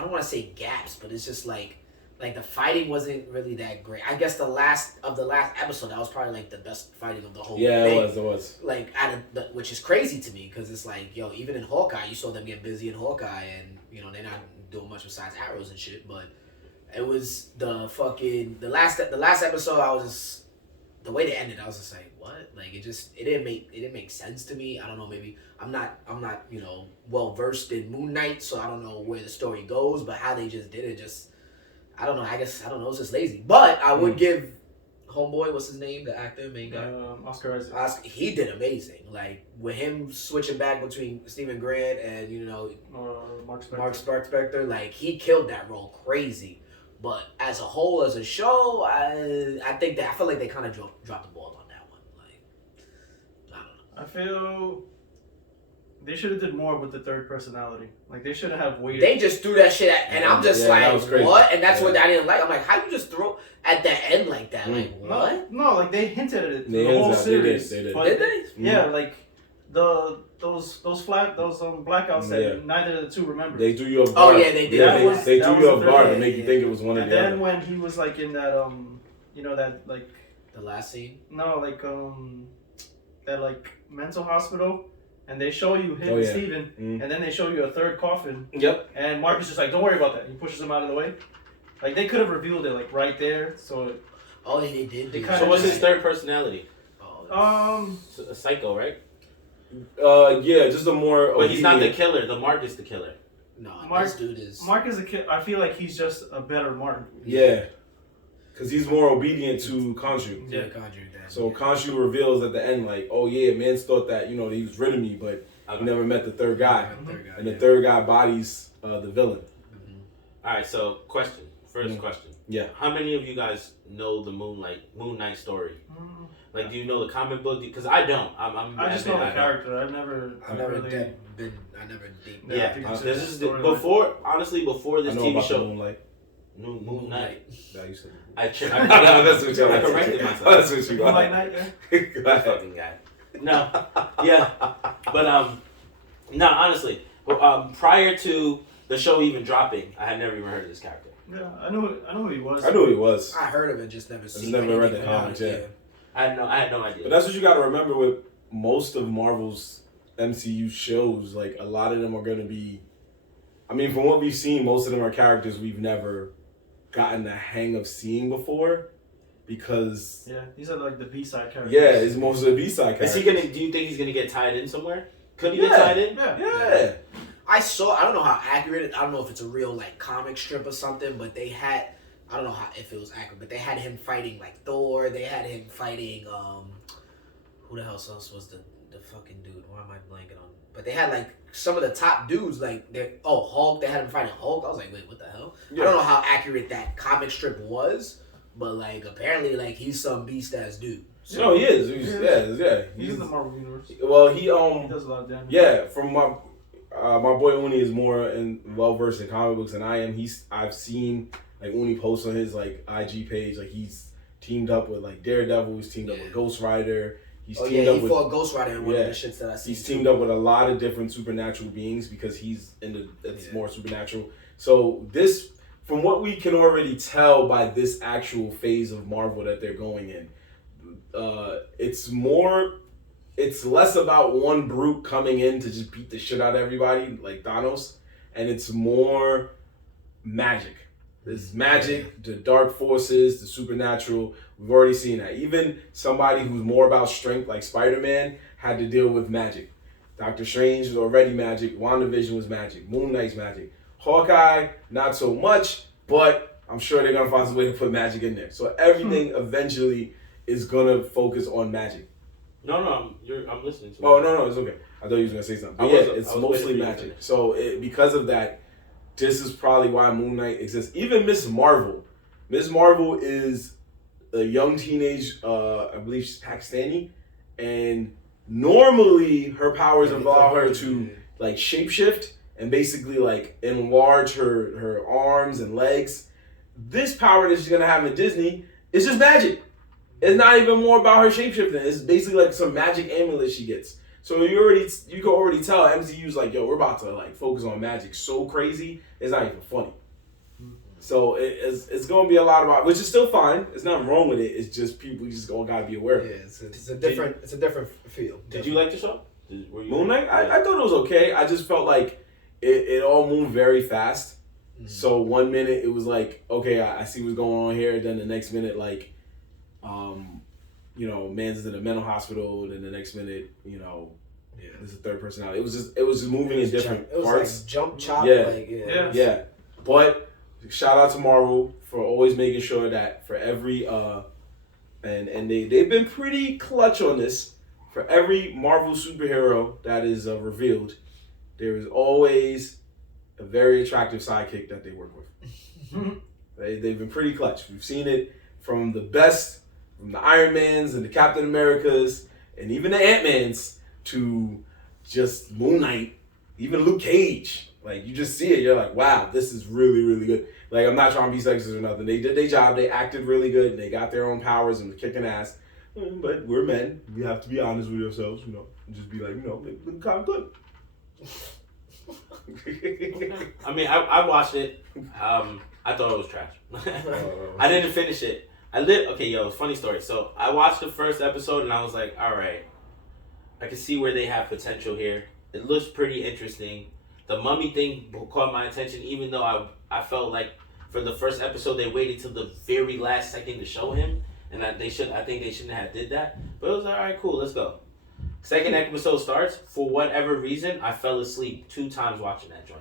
don't want to say gaps, but it's just like the fighting wasn't really that great. I guess the last episode, that was probably the best fighting of the whole thing. It was. Which is crazy to me because it's even in Hawkeye, you saw them get busy in Hawkeye, and they're not doing much besides arrows and shit. But it was the last episode. I was just, the way they ended, I was just like, what? It didn't make sense to me. I don't know. Maybe I'm not well versed in Moon Knight, so I don't know where the story goes. But how they just did it, I don't know. I guess I don't know. It's just lazy. But I would give homeboy, what's his name, the actor, main guy, Oscar Isaac. he did amazing. With him switching back between Stephen Grant and Mark Spector. Mark Spector, he killed that role crazy. But as a whole, as a show, I feel like they kind of dropped the ball on that one. I don't know. I feel they should have did more with the third personality. They should have waited. They just threw that shit at, and I'm just that was crazy. what? And that's what I didn't like. I'm like, how you just throw at the end like that? What? No, they hinted at it They the whole hinted, series. they did. But Did they? Yeah, those blackouts that neither of the two remember. They threw you off Oh guard. yeah, they did. They that threw was you off the guard third- to make you think it was one of And the then other. when he was in that The last scene. no that mental hospital, and they show you him and Steven, and then they show you a third coffin. Yep. And Mark is just don't worry about that. He pushes him out of the way. They could have revealed it right there. So Oh, they did. They do kinda that. So what's his third personality? Oh, A psycho, right? Yeah, just a more. But he's not the killer. The Mark is the killer. no, Mark- this dude is. Mark is a kid. I feel like he's just a better Mark. Yeah, because he's more obedient to Khonshu. Yeah, Conjured that. So Khonshu reveals at the end, oh yeah, mans thought that he was rid of me, but he never met the third guy, and the third guy bodies the villain. All right. So question. First question. Yeah. How many of you guys know the Moon Knight story? Do you know the comic book? Because I don't. I just know the character. I've never really. deep. Yeah, Yeah. I think This it's is storyline. before this I know TV about the show. Moonlight. Moon Knight. Yeah, you said. I No, that's what you. I corrected myself. That's what you. Moonlight Night, yeah. Go That ahead. fucking guy. No. Yeah. But no, honestly, prior to the show even dropping, I had never even heard of this character. Yeah, I know who he was. I knew he was. I heard of it, just never seen. never read anything the about comics, it, yeah. I had no idea. But that's what you got to remember with most of Marvel's MCU shows. A lot of them are going to be. I mean, from what we've seen, most of them are characters we've never gotten the hang of seeing before. because these are like the B-side characters. Yeah, it's mostly the B-side characters. Is he gonna? Do you think he's gonna get tied in somewhere? Could he get tied in? Yeah. I don't know how accurate I don't know if it's a real like comic strip or something, but they had, I don't know if it was accurate, but they had him fighting like Thor. They had him fighting who the hell else was the fucking dude? Why am I blanking on? But they had like some of the top dudes like Hulk. They had him fighting Hulk. I was like, wait, what the hell? Yeah. I don't know how accurate that comic strip was, but like apparently like he's some beast ass dude. So, no, he is. He's in the Marvel universe. Well, he does a lot of damage. Yeah, from my boy Uni is more well versed in comic books than I am. I've seen like Uni post on his like IG page, like he's teamed up with like Daredevil. He's teamed up with Ghost Rider. He's teamed up he fought Ghost Rider in one of the shits that I see. He's teamed up with a lot of different supernatural beings because he's it's more supernatural. So this, from what we can already tell by this actual phase of Marvel that they're going in, it's less about one brute coming in to just beat the shit out of everybody like Thanos, and it's more magic. There's magic, the dark forces, the supernatural. We've already seen that. Even somebody who's more about strength, like Spider-Man, had to deal with magic. Doctor Strange was already magic. WandaVision was magic. Moon Knight's magic. Hawkeye, not so much, but I'm sure they're going to find some way to put magic in there. So everything eventually is going to focus on magic. No, I'm listening to you. Oh, no, it's okay. I thought you was going to say something. But it's mostly magic. So because of that, this is probably why Moon Knight exists. Even Miss Marvel. Miss Marvel is a young teenage, I believe she's Pakistani, and normally her powers allow her to like shapeshift and basically like enlarge her arms and legs. This power that she's gonna have in Disney is just magic. It's not even more about her shapeshifting. It's basically like some magic amulet she gets. So you can already tell MCU's like, yo, we're about to like focus on magic so crazy, it's not even funny. So it's going to be a lot about, which is still fine. There's nothing wrong with it. It's just people just all got to be aware of it. Yeah, it's a different feel. Did you like the show? Moon Knight? I thought it was okay. I just felt like it all moved very fast. Mm-hmm. So 1 minute it was like, okay, I see what's going on here. Then the next minute, like, man's in a mental hospital. Then the next minute, there's a third personality. It was just moving in different parts. It was like jump chop. Yeah. But shout out to Marvel for always making sure that for every and they've been pretty clutch on this. For every Marvel superhero that is revealed, there is always a very attractive sidekick that they work with. They've been pretty clutch. We've seen it from the best, from the Iron Mans and the Captain Americas and even the Ant-Mans to just Moon Knight, even Luke Cage. Like, you just see it, you're like, wow, this is really, really good. Like, I'm not trying to be sexist or nothing. They did their job, they acted really good, and they got their own powers and were kicking ass. But we're men. We have to be honest with ourselves, and just be like, look kind of good. I mean, I watched it. I thought it was trash. I didn't finish it. Funny story. So I watched the first episode and I was like, all right, I can see where they have potential here. It looks pretty interesting. The mummy thing caught my attention, even though I felt like for the first episode they waited till the very last second to show him, and I think they shouldn't have did that. But it was all right, cool, let's go. Second episode starts. For whatever reason, I fell asleep 2 times watching that joint.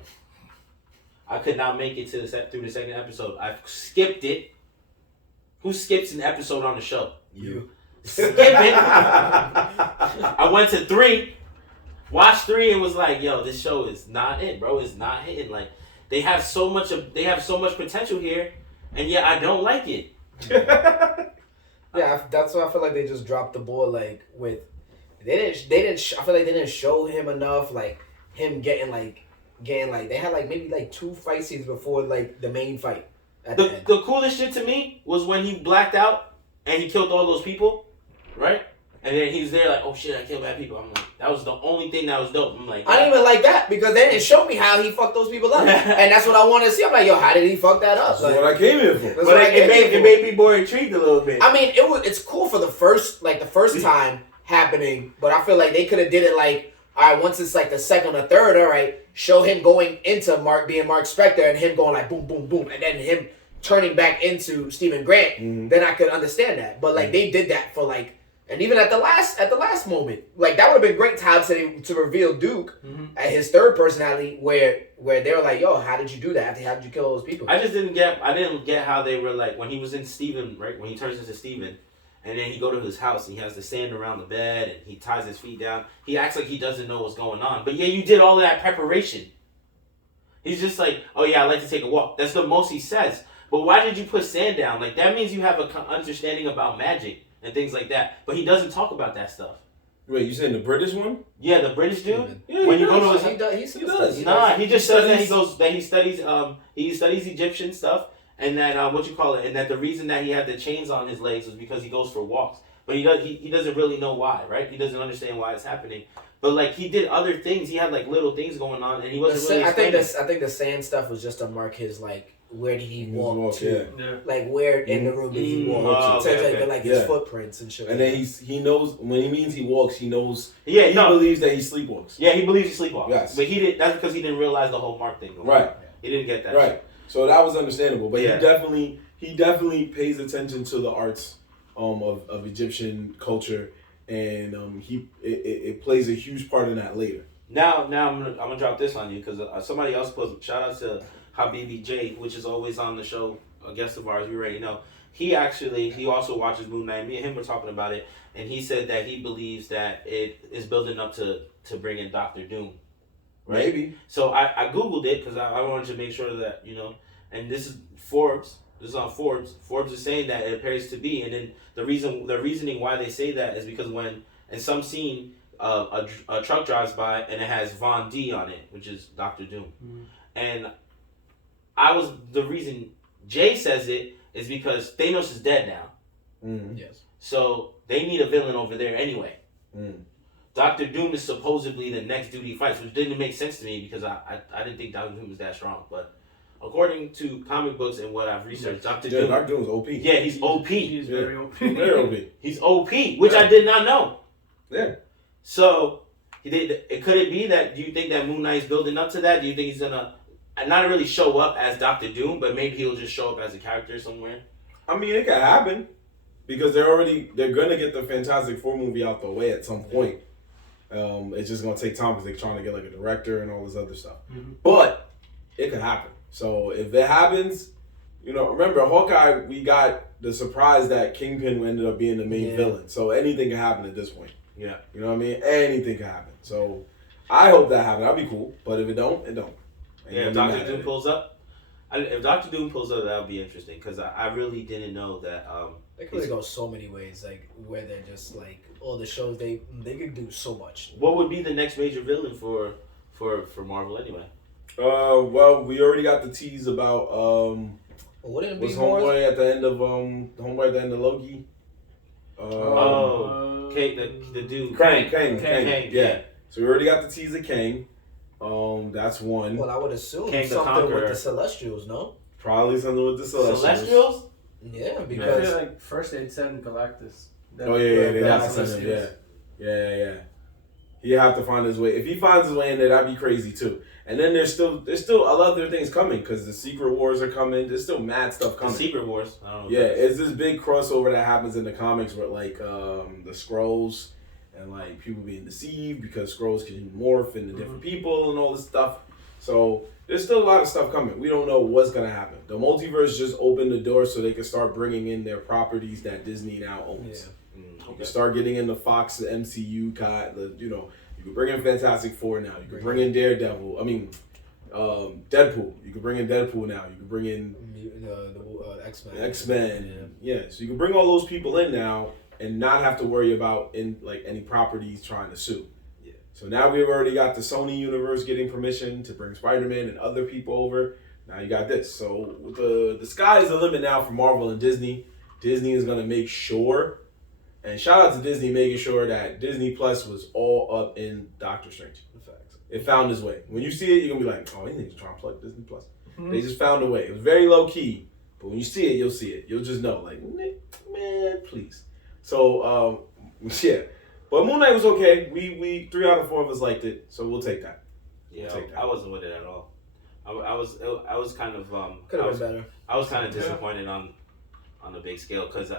I could not make it through the second episode. I skipped it. Who skips an episode on the show? You. Skip it. I went to 3. Watched 3 and was like, yo, this show is not it, bro. It's not hitting. Like, they have so much potential here, and yet I don't like it. Yeah, that's why I feel like they just dropped the ball. Like with, I feel like they didn't show him enough. Like him getting they had like maybe like 2 fight scenes before like the main fight. The coolest shit to me was when he blacked out and he killed all those people, right? And then he's there like, oh shit, I killed bad people. I'm like, that was the only thing that was dope. I'm like, I didn't even like that because they didn't show me how he fucked those people up, and that's what I wanted to see. I'm like, yo, how did he fuck that up? That's what I came here for. But it made me more intrigued a little bit. I mean, it's cool for the first time happening, but I feel like they could have did it like, all right, once it's like the second or third, all right, show him going into being Mark Spector and him going like boom, boom, boom, and then him turning back into Stephen Grant, then I could understand that. But like they did that for like, and even at the last moment, like that would have been great time to reveal Duke at his third personality, where they were like, "Yo, how did you do that? How did you kill those people?" I didn't get how they were like when he was in Steven, right? When he turns into Steven, and then he go to his house and he has the sand around the bed and he ties his feet down. He acts like he doesn't know what's going on, but yeah, you did all of that preparation. He's just like, "Oh yeah, I like to take a walk." That's the most he says. But why did you put sand down? Like that means you have an understanding about magic and things like that. But he doesn't talk about that stuff. Wait, you saying the British one? Yeah, the British dude. Yeah, when you go to his, he does. Nah, he just says that he studies Egyptian stuff, and that and that the reason that he had the chains on his legs was because he goes for walks. But he doesn't really know why, right? He doesn't understand why it's happening. But like he did other things, he had like little things going on, and he wasn't really. I think the sand stuff was just to mark his like. Where did he walk to? Yeah. Like where in the room did he walk? Like his footprints and shit. And then he knows when he means he walks, he knows. Yeah, he believes that he sleepwalks. Yeah, he believes he sleepwalks. Yes, but that's because he didn't realize the whole mark thing. Right. He didn't get that. Right. Shit. So that was understandable, but he definitely pays attention to the arts of Egyptian culture, and it plays a huge part in that later. Now I'm gonna drop this on you because somebody else posted. Shout out to Habibi J, which is always on the show, a guest of ours. We already know. He also watches Moon Knight. Me and him were talking about it, and he said that he believes that it is building up to bring in Doctor Doom. Right? Maybe. So I googled it because I wanted to make sure that and this is Forbes. This is on Forbes. Forbes is saying that it appears to be, and then the reasoning why they say that is because when in some scene a truck drives by and it has Von D on it, which is Doctor Doom, and the reason Jay says it is because Thanos is dead now. Yes. So they need a villain over there anyway. Doctor Doom is supposedly the next dude he fights, which didn't make sense to me because I didn't think Doctor Doom was that strong. But according to comic books and what I've researched, Doctor Doom is OP. Yeah, he's OP. He's very OP. Very OP. He's OP, which I did not know. Yeah. So could it be that? Do you think that Moon Knight is building up to that? Do you think he's gonna not really show up as Doctor Doom, but maybe he'll just show up as a character somewhere? I mean, it could happen because they're gonna get the Fantastic Four movie out the way at some point. It's just gonna take time because they're trying to get like a director and all this other stuff. But it could happen. So if it happens, remember Hawkeye, we got the surprise that Kingpin ended up being the main villain. So anything can happen at this point. Yeah. You know what I mean? Anything can happen. So I hope that happens. That'd be cool. But if it don't, it don't. Yeah, if Doctor Doom pulls up, that would be interesting because I really didn't know that. They could go so many ways, like where they're just like all the shows they could do so much. What would be the next major villain for Marvel anyway? Well, we already got the tease about wouldn't it be was more? Homeboy at the end of Loki. Kang, the dude. Kang. Yeah. So we already got the tease of Kang. That's one. Well, I would assume Kang the something Conqueror. with the Celestials, no? Probably something with the Celestials. Celestials? Yeah, I because feel like first they'd send Galactus. Oh yeah, they have to Celestials. send him. Yeah. He have to find his way. If he finds his way in there, that'd be crazy too. And then there's still a lot of other things coming because the Secret Wars are coming. There's still mad stuff coming. The Secret Wars. I don't know. Yeah, it's this big crossover that happens in the comics with like the Skrulls and like people being deceived because Skrulls can morph into different people and all this stuff. So there's still a lot of stuff coming. We don't know what's gonna happen. The multiverse just opened the door so they can start bringing in their properties that Disney now owns. You can start getting in the Fox, the MCU, you can bring in Fantastic Four now. You can bring in Daredevil. I mean, Deadpool. You can bring in Deadpool now. You can bring in the X-Men. X-Men. Yeah. So you can bring all those people in now and not have to worry about any properties trying to sue. Yeah. So now we've already got the Sony universe getting permission to bring Spider-Man and other people over. Now you got this. So the sky is the limit now for Marvel and Disney. Disney is going to make sure, and shout out to Disney making sure that Disney Plus was all up in Doctor Strange. It found its way. When you see it, you're going to be like, oh, these niggas trying to plug Disney Plus. They just found a way. It was very low key, but when you see it, you'll see it. You'll just know, like, man, please. So, yeah. But Moon Knight was okay. We 3 out of 4 of us liked it, so we'll take that. Yeah, Take that. I wasn't with it at all. I was kind of Could have been better. I was kind of disappointed on a big scale because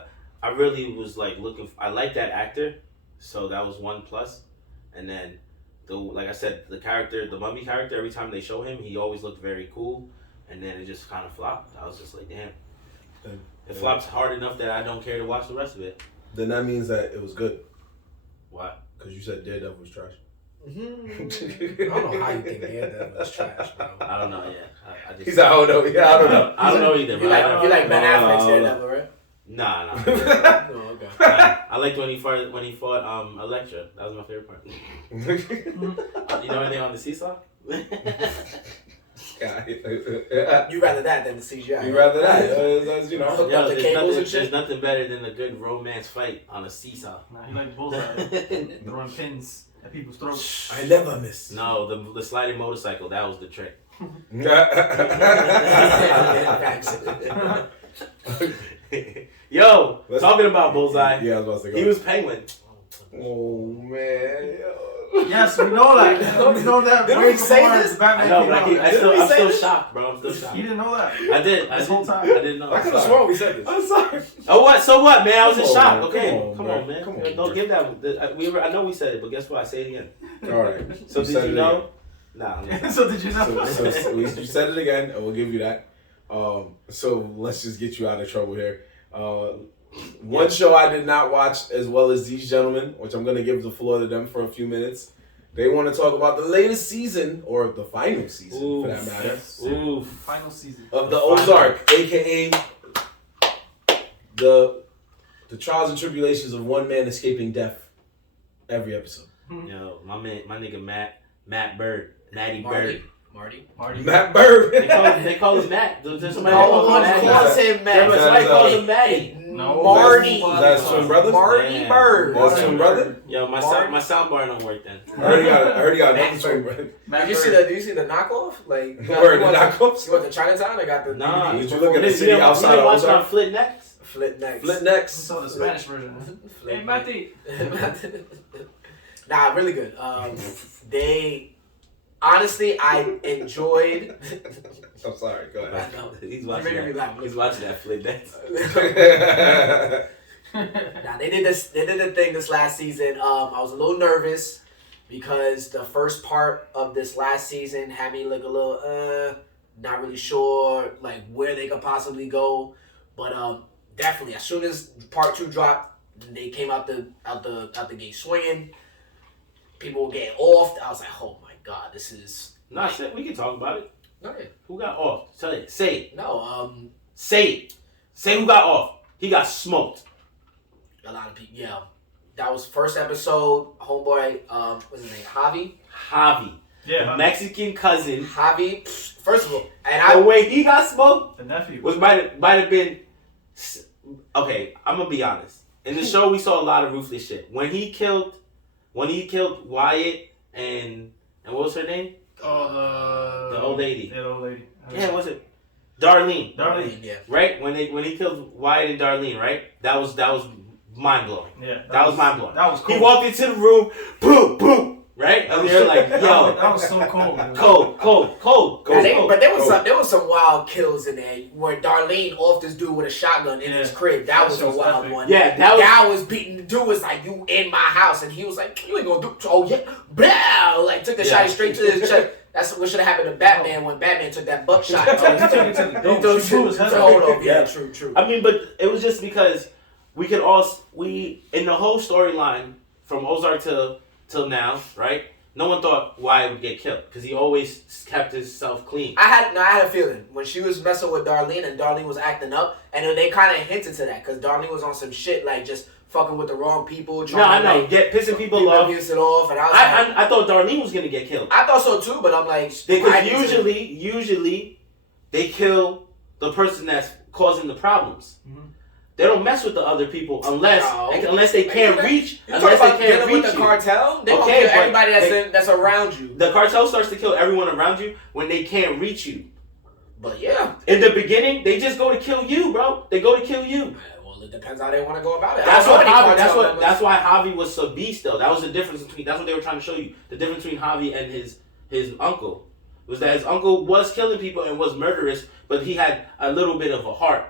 I really was like looking. I like that actor, so that was one plus. And then like I said, the mummy character. Every time they show him, he always looked very cool. And then it just kind of flopped. I was just like, damn. It flops hard enough that I don't care to watch the rest of it. Then that means that it was good. Why? Because you said Daredevil was trash. I don't know how you think Daredevil was trash, bro. I don't know. Yeah, I just. He's like, oh no, yeah, I don't know. I don't know either. You like Ben Affleck's Daredevil, right? Nah. Oh, okay. I liked when he fought Elektra. That was my favorite part. You know anything on the seesaw? You rather that than the CGI. You rather that, you know. Hooked up the cables and shit. There's nothing better than a good romance fight on a seesaw. Nah, he like bullseye. Throwing pins at people's throats. I never miss. No, the sliding motorcycle, that was the trick. Yo, talking about Bullseye. Yeah, I was about to say. He was Penguin. Oh man. Yes, we know that. We know that. Didn't way we say before this? Batman I know, came but out. I'm still shocked, bro. I'm still shocked. You didn't know that. I did. This whole time. I didn't know. I could have sworn we said this. I'm sorry. Oh, what? So what, man? I was in Come on, shock. man. Okay, Come come on, on, man. Come on, Don't bro. give that. I know we said it, but guess what? I say it again. All right. So You did said you it know? Nah. So did you know? So you said it again, and we'll give you that. So let's just get you out of trouble here. One show I did not watch as well as these gentlemen, which I'm going to give the floor to them for a few minutes. They want to talk about the latest season, or the final season, for that matter, Oof. Final season of the Ozark, a.k.a. the trials and tribulations of one man escaping death every episode. Yo, my nigga Matt Bird, Matty Bird. Marty. Matt Bird. They call him Matt. There's somebody No calls him one Matty. calls him Matt. Somebody calls him Matty. No. Marty. That's twin brothers? Marty Yeah. Bird. That's twin brother? Yo, my soundbar don't work then. I already got another twin brother. Did you see the knockoff? Like, Word, the knockoffs? You went to Chinatown? I got the Nah. DVD. Did you look at the city outside You of watch on Ozark? Flit Next? Flip next. Flip I next. saw the Spanish version. Hey, Mati. Nah, really good. Honestly, I enjoyed. I'm sorry, go ahead. I know. He's You're making me laugh. He's watching that Flit Next. Nah, they did the thing this last season. I was a little nervous because the first part of this last season had me look a little not really sure like where they could possibly go. But definitely as soon as part 2 dropped, they came out the gate swinging. People were getting off. I was like, oh my god, this is. Nah, shit, we can talk about it. No, Who got off? Tell it. Say it. no. Say it. Say who got off. He got smoked. A lot of people. Yeah, that was first episode. Homeboy, what's his name? Javi. Yeah. The Mexican cousin. Javi. First of all, and The way he got smoked The nephew. might have been. Okay, I'm gonna be honest. In the show, we saw a lot of ruthless shit. When he killed Wyatt and what was her name? Oh, The old lady. Yeah, the old lady. Yeah, what was it? Darlene. yeah. Right? When he killed Wyatt and Darlene, right? That was mind blowing. Yeah. That was mind blowing. That was cool. He walked into the room, boom, boom, right? And they're like, yo, That was so cool. Man. cold. But there was some wild kills in there where Darlene off this dude with a shotgun in his crib. That was a wild epic. one. Yeah, That was beating. The dude was like, "You in my house," and he was like, "You ain't gonna do." Oh yeah, blah! Like took the shot straight to his chest. That's what should have happened to Batman when Batman took that buckshot. He took it to the dome. She blew his head Hold off. on, yeah, true. I mean, but it was just because we in the whole storyline from Ozark till now, right? No one thought Wyatt would get killed because he always kept himself clean. I had a feeling when she was messing with Darlene and Darlene was acting up, and then they kind of hinted to that because Darlene was on some shit like just fucking with the wrong people. I know, pissing people off. It off, and I thought Darlene was gonna get killed. I thought so too, but I'm like, Because usually they kill the person that's causing the problems. Mm-hmm. They don't mess with the other people unless they can't reach. You talk about dealing with the cartel? They gonna kill everybody that's around you. The cartel starts to kill everyone around you when they can't reach you. But yeah, in the beginning, they just go to kill you, bro. They go to kill you. Well, it depends how they want to go about it. That's why Javi was so beast though. That was the difference between. That's what they were trying to show you. The difference between Javi and his uncle. was that his uncle was killing people and was murderous, but he had a little bit of a heart.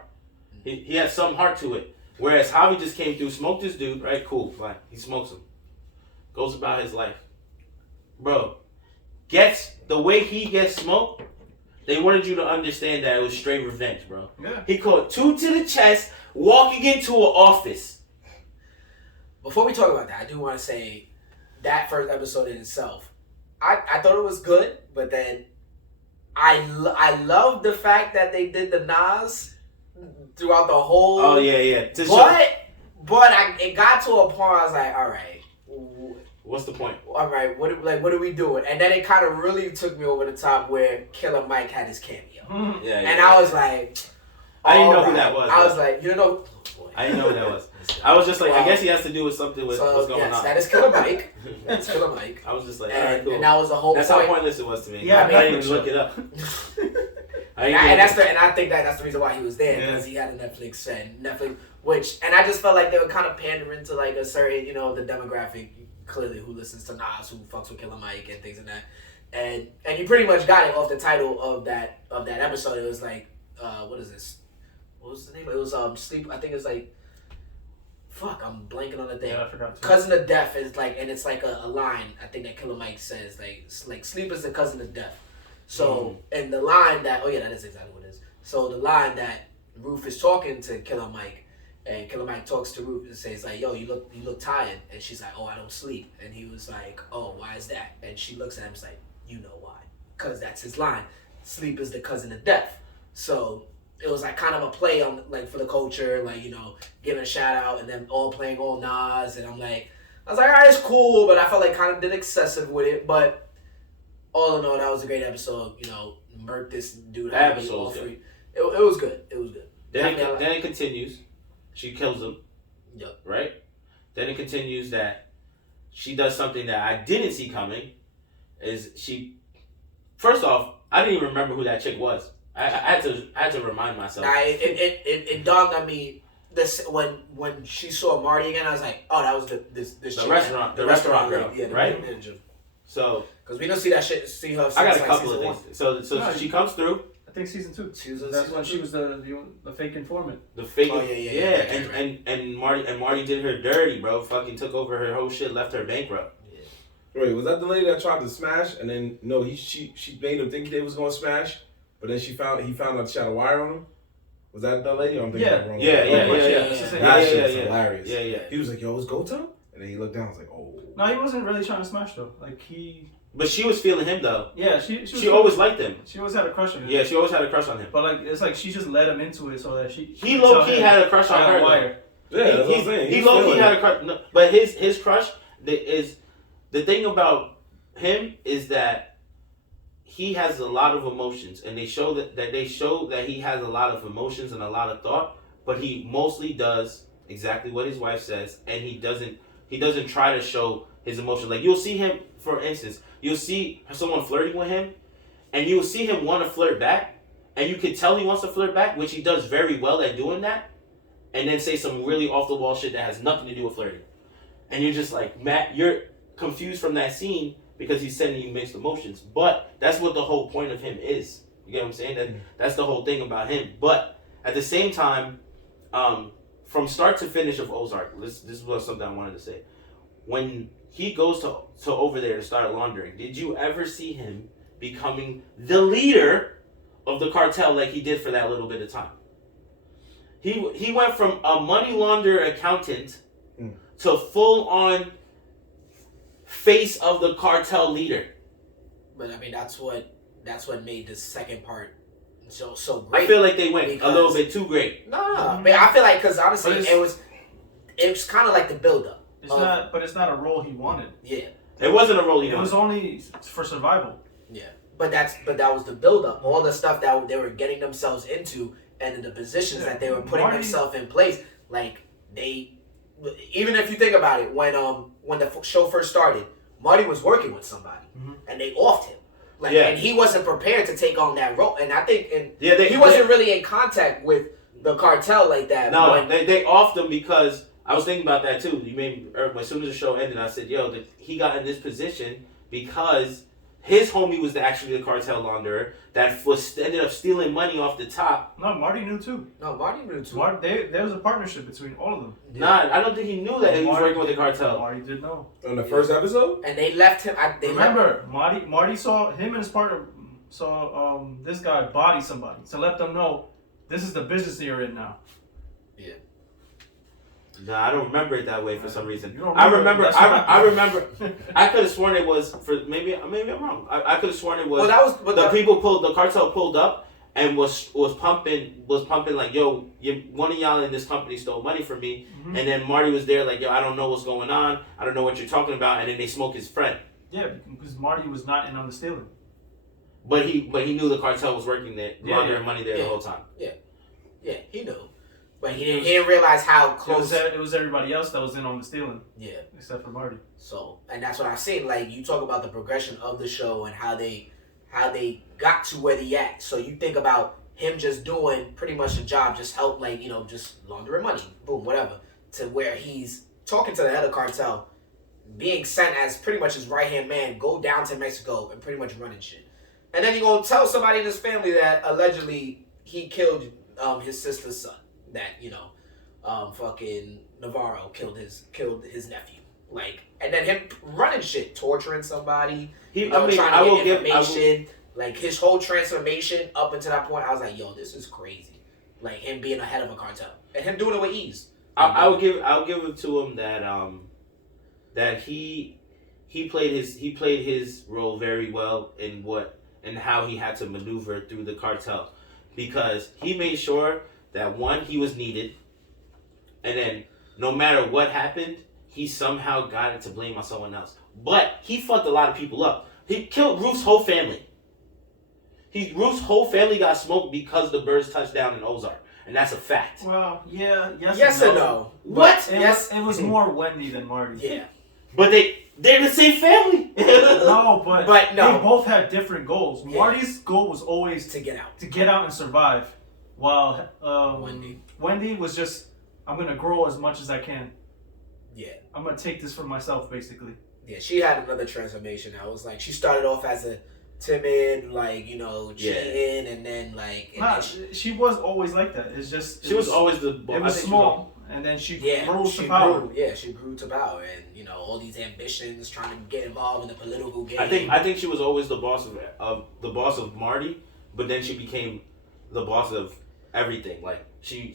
He had some heart to it. Whereas Javi just came through, smoked this dude, right? Cool, fine. He smokes him. Goes about his life. Bro, the way he gets smoked, they wanted you to understand that it was straight revenge, bro. Yeah. He caught 2 to the chest, walking into an office. Before we talk about that, I do want to say that first episode in itself, I thought it was good, but then I love the fact that they did the Nas throughout the whole. Oh yeah. It got to a point where I was like, all right, what's the point? All right, what are we doing? And then it kind of really took me over the top where Killer Mike had his cameo. Yeah. And I was like, I didn't know who that was. I was like, you know. I didn't know who that was. I was just like, I guess he has to do with something with what's going on. That is Killer Mike. That's Killer Mike. I was just like, and, all right, cool. And that was the whole That's point. how pointless it was to me. Yeah, I didn't even look it up. And I think that's the reason why he was there, because he had a Netflix, and I just felt like they were kind of pandering to like a certain, the demographic clearly who listens to Nas, who fucks with Killer Mike and things like that, and you pretty much got it off the title of that episode. It was like, what is this? What was the name? It was Sleep. I think it was like. Fuck, I'm blanking on the thing. Yeah, I forgot. Cousin of Death is like, and it's like a line I think that Killer Mike says, like sleep is the cousin of death. So, and the line that that is exactly what it is. So the line that Ruth is talking to Killer Mike, and Killer Mike talks to Ruth and says like, "Yo, you look tired," and she's like, "Oh, I don't sleep," and he was like, "Oh, why is that?" And she looks at him and is like, "You know why? Because that's his line. Sleep is the cousin of death." So. It was like kind of a play on like for the culture, like giving a shout out and then all playing all Nas, and I was like, all right, it's cool, but I felt like kind of did excessive with it. But all in all, that was a great episode. Murked this dude. That episode was good. It was good. It was good. Then it continues. She kills him. Yep. Right. Then it continues that she does something that I didn't see coming. First off, I didn't even remember who that chick was. I had to remind myself. It dawned on me this when she saw Marty again. I was like, oh, that was this the restaurant girl, yeah, right? So because we don't see that shit. See her. I got a couple of things. So she comes through. I think season 2. That's when she was the fake informant. The fake. Oh yeah. And Marty did her dirty, bro. Fucking took over her whole shit, left her bankrupt. Yeah. Wait, was that the lady that tried to smash and then she made him think they was gonna smash? But then he found out she had a wire on him. Was that the lady? I'm thinking that wrong. Yeah. That shit was hilarious. Yeah. He was like, "Yo, it's go time," and then he looked down. I was like, "Oh." No, he wasn't really trying to smash though. But she was feeling him though. Yeah, she always liked him. She always had a crush on him. Yeah, she always had a crush on him. But it's like she just led him into it so that He low key had a crush on her. Wire. Yeah, that's what I'm saying. He low key had a crush. No, but his crush is the thing about him is that. He has a lot of emotions, and they show that he has a lot of emotions and a lot of thought, but he mostly does exactly what his wife says, and he doesn't try to show his emotion. Like you'll see him, for instance, you'll see someone flirting with him, and you'll see him want to flirt back, and you can tell he wants to flirt back, which he does very well at doing that, and then say some really off the wall shit that has nothing to do with flirting, and you're just like, Matt, you're confused from that scene. Because he's sending you mixed emotions. But that's what the whole point of him is. You get what I'm saying? That's the whole thing about him. But at the same time, from start to finish of Ozark, this was something I wanted to say. When he goes to over there to start laundering, did you ever see him becoming the leader of the cartel like he did for that little bit of time? He went from a money launderer accountant to full on face of the cartel leader. But I mean, that's what made the second part so great. I feel like they went a little bit too great. No. But I feel like because honestly, it was kind of like the build up. It's not a role he wanted. Yeah. It wasn't a role he wanted. It was only for survival. Yeah. But that was the build up. All the stuff that they were getting themselves into, and in the positions that they were putting themselves in place, like they. Even if you think about it, when the show first started, Marty was working with somebody, and they offed him, and he wasn't prepared to take on that role. And I think, he wasn't really in contact with the cartel like that. No, they offed him because I was thinking about that too. You made as soon as the show ended, I said, "Yo, he got in this position because his homie was actually the cartel launderer that ended up stealing money off the top. No, Marty knew too. No, Marty knew too. There was a partnership between all of them. Yeah. Nah, I don't think he knew that he was working with the cartel. Marty did know. On the first episode? And they left him. Marty saw him and his partner saw this guy body somebody to let them know this is the business you're in now. Yeah. Nah, I don't remember it that way for some reason. You don't I remember. I remember. remember. I could have sworn it was for maybe I'm wrong. I could have sworn it was. Well, that was but the cartel pulled up and was pumping like, yo, one of y'all in this company stole money from me, Mm-hmm. and then Marty was there like, yo, I don't know what's going on. I don't know what you're talking about, and then they smoke his friend. Yeah, because Marty was not in on the stealing. But he knew the cartel was working there, laundering money there the whole time. Yeah, he knew. But he didn't realize how close. It was everybody else that was in on the stealing. Yeah. Except for Marty. So, and that's what I'm saying. Like, you talk about the progression of the show and how they got to where they at. So you think about him just doing pretty much a job, just help, like, you know, just laundering money, boom, whatever, to where he's talking to the head of cartel, being sent as pretty much his right hand man, go down to Mexico and pretty much running shit. And then you're gonna tell somebody in his family that allegedly he killed his sister's son. That, you know, fucking Navarro killed his nephew. Like, and then him running shit, torturing somebody, trying to get information. Like, his whole transformation up until that point, I was like, yo, this is crazy. Like, him being ahead of a cartel and him doing it with ease. I'll give it to him that he played his role very well in how he had to maneuver through the cartel, because he made sure that one, he was needed, and then no matter what happened, he somehow got it to blame on someone else. But he fucked a lot of people up. He killed Ruth's whole family. Ruth's whole family got smoked because the birds touched down in Ozark, and that's a fact. Well, yeah, yes and no. What? It was more Wendy than Marty. Yeah. But they're the same family. No, but no. They both had different goals. Yeah. Marty's goal was always To get out. To get out and survive. While Wendy was just, I'm going to grow as much as I can. Yeah. I'm going to take this for myself, basically. Yeah, she had another transformation. I was like, she started off as a timid, like, you know, cheating, and then like... she was always like that. It's just... She was always the... It was small, and then she grew to power. She grew to power, and, you know, all these ambitions, trying to get involved in the political game. I think she was always the boss of Marty, but then she became the boss of everything. Like, she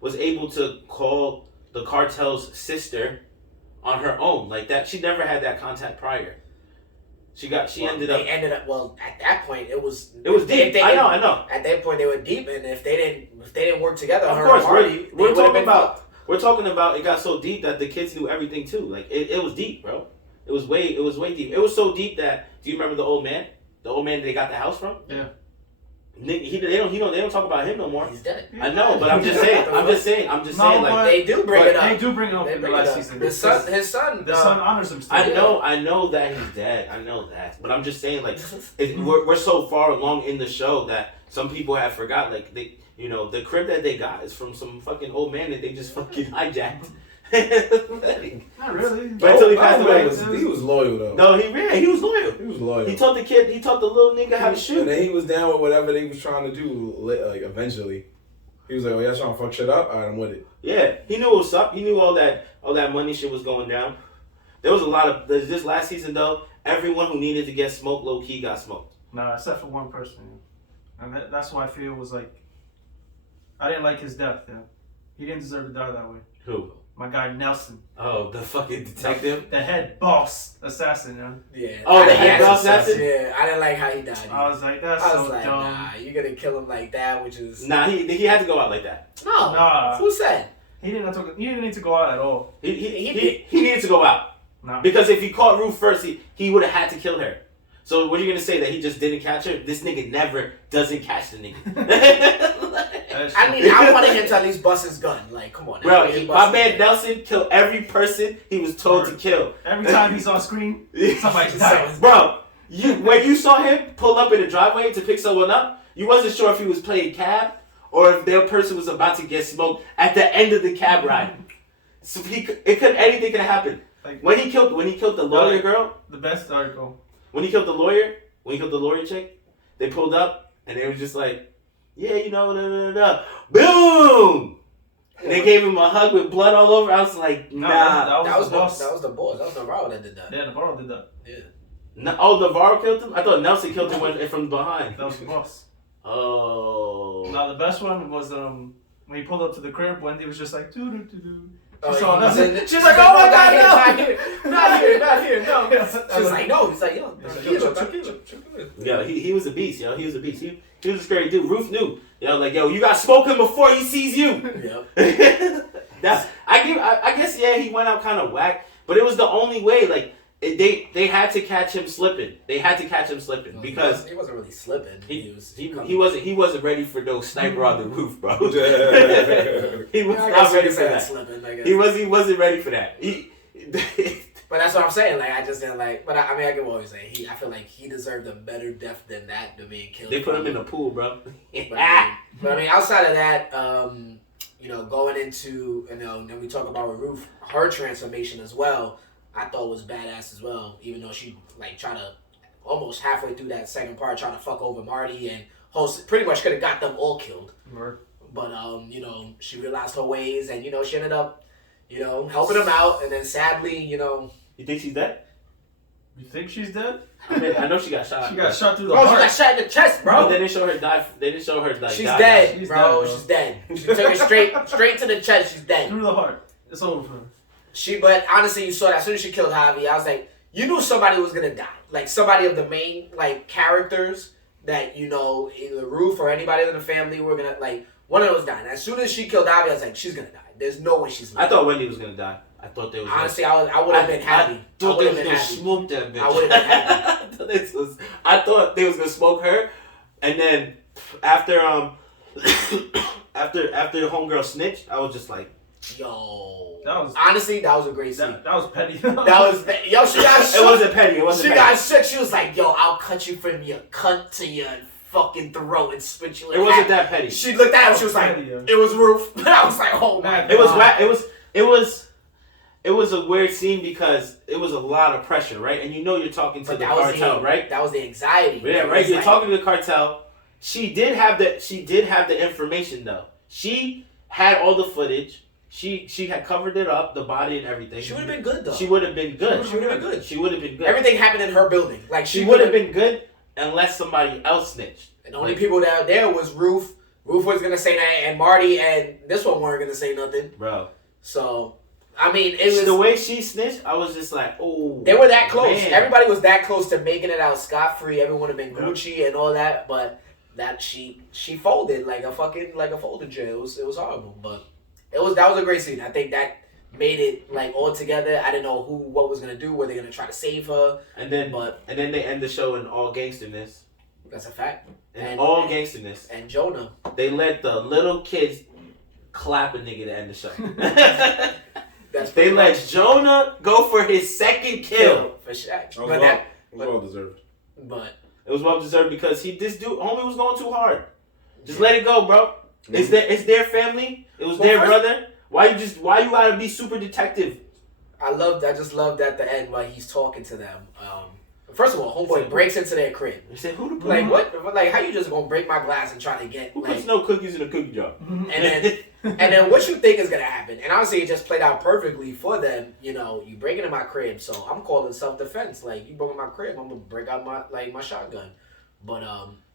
was able to call the cartel's sister on her own, like that. She never had that contact prior. They ended up. Well, at that point, it was deep. I know. At that point, they were deep, and if they didn't work together, of course, we're talking about. It got so deep that the kids knew everything too. Like, it was deep, bro. It was way deep. It was so deep that, do you remember the old man? The old man they got the house from? Yeah. They don't talk about him no more. He's dead. I know, but I'm just saying. Like, they do bring it up. They do bring it up in the last season. His son honors him still. I know that he's dead. I know that, but I'm just saying, like, we're so far along in the show that some people have forgot. Like, the crib that they got is from some fucking old man that they just fucking hijacked. Not really. But until he passed away, he was loyal though. No, he was loyal. He was loyal. He taught the little nigga how to shoot. And then he was down with whatever they was trying to do. Like, eventually, he was like, "Oh, y'all trying to fuck shit up? Alright, I'm with it." Yeah, he knew what's up. He knew all that money shit was going down. There was a lot of this last season though. Everyone who needed to get smoked low key got smoked. Nah, except for one person, and that's why I feel was like, I didn't like his death. Yeah, he didn't deserve to die that way. Who? My guy Nelson. Oh, the fucking detective? The head boss assassin, Yeah. Oh, the head boss assassin? Yeah, I didn't like how he died. I was like, that's so dumb. Nah, you're gonna kill him like that, which is... Nah, he had to go out like that. No. Nah. Who said? He didn't need to go out at all. He needed to go out. Nah. Because if he caught Ruth first, he would have had to kill her. So what are you going to say, that he just didn't catch her? This nigga never doesn't catch the nigga. I wanted him to at least bust his gun. Like, come on. Bro, my man Nelson killed every person he was told to kill. Every time he's on screen, somebody's dying. Bro, when you saw him pull up in the driveway to pick someone up, you wasn't sure if he was playing cab or if their person was about to get smoked at the end of the cab ride. So anything could happen. Like, when he killed the lawyer girl. The best article. when he killed the lawyer chick, they pulled up and they were just like, yeah, you know, da da da. Boom! And they gave him a hug with blood all over. I was like, nah. That was the boss. That was the boss. That was Navarro that did that. Yeah, Navarro did that. Yeah. Navarro killed him? I thought Nelson killed him from behind. That was the boss. Oh. Now the best one was when he pulled up to the crib. Wendy was just like, doo doo doo doo. She's like, oh my god, no! Not here, no. She's like, no. He's like, yo, Yeah, he was a beast, yo. He was a beast. He was a scary dude. Ruth knew. Yo, like, yo, you gotta smoke him before he sees you. Yep. I guess, yeah, he went out kind of whack, but it was the only way, like, they had to catch him slipping. They had to catch him slipping because he wasn't really slipping. He wasn't ready for no sniper on the roof, bro. He was not ready for that. Slipping, He wasn't ready for that. But that's what I'm saying. Like I just didn't like. But I mean, I get what you're saying. I feel like he deserved a better death than that, than being killed. They put him in the pool, bro. But I mean, outside of that, you know, going into, you know, then we talk about Ruth, her transformation as well. I thought was badass as well, even though she like tried to almost halfway through that second part trying to fuck over Marty and pretty much could have got them all killed. Right. But you know, she realized her ways and you know she ended up, you know, helping him out and then sadly, you know. You think she's dead? You think she's dead? I mean, I know she got shot. She got shot through the heart. She got shot in the chest, bro. But they didn't show her die. They didn't show her like she's die. dead, She's bro. dead, bro. She's dead. She took it straight to the chest. She's dead. Through the heart. It's over for her. But honestly, you saw that as soon as she killed Javi, I was like, you knew somebody was gonna die. Like somebody of the main like characters that you know, either Ruth or anybody in the family were gonna like one of those died. As soon as she killed Javi, I was like, she's gonna die. There's no way she's. I thought Wendy was gonna die. I thought they was. Honestly, I would have been happy. I thought they was gonna smoke that bitch. I would have been happy. I thought they was gonna smoke her, and then after after the homegirl snitched, I was just like, yo. Honestly, that was a great scene. That was petty. She got shook. It wasn't petty. She got shook. She was like, yo, I'll cut you from your cunt to your fucking throat and spit you in half. It wasn't that petty. She looked at him. She was like, it was Ruth. I was like, oh my god. It was a weird scene because it was a lot of pressure, right? And you know you're talking to the cartel, right? That was the anxiety. Yeah, right. You're talking to the cartel. She did have the information though. She had all the footage. She had covered it up, the body and everything. She would have been good though. She would have been good. She would have been good. She would have been good. Everything happened in her building. Like she would have been good unless somebody else snitched. And the only people that were there was Ruth. Ruth was gonna say that, and Marty and this one weren't gonna say nothing. Bro. So I mean, it was the way she snitched. I was just like, oh. They were that close. Man. Everybody was that close to making it out scot free. Everyone would have been Gucci and all that, but that she folded like a folded chair. It was horrible, but that was a great scene. I think that made it like all together. I didn't know what was gonna do. Were they gonna try to save her? And then they end the show in all gangsterness. That's a fact. And all gangsterness. And Jonah. They let the little kids clap a nigga to end the show. They let Jonah go for his second kill. For sure. It was well deserved. But it was well deserved because homie was going too hard. Just let it go, bro. It's their family. It was their brother. Why you gotta be super detective? I just loved at the end while he's talking to them. First of all, homeboy breaks into their crib. He said, "Who the like what? Like how you just gonna break my glass and try to get? Who puts no cookies in a cookie jar?" And then what you think is gonna happen? And honestly, it just played out perfectly for them. You know, you break into my crib, so I'm calling self-defense. Like you broke in my crib, I'm gonna break out my shotgun. But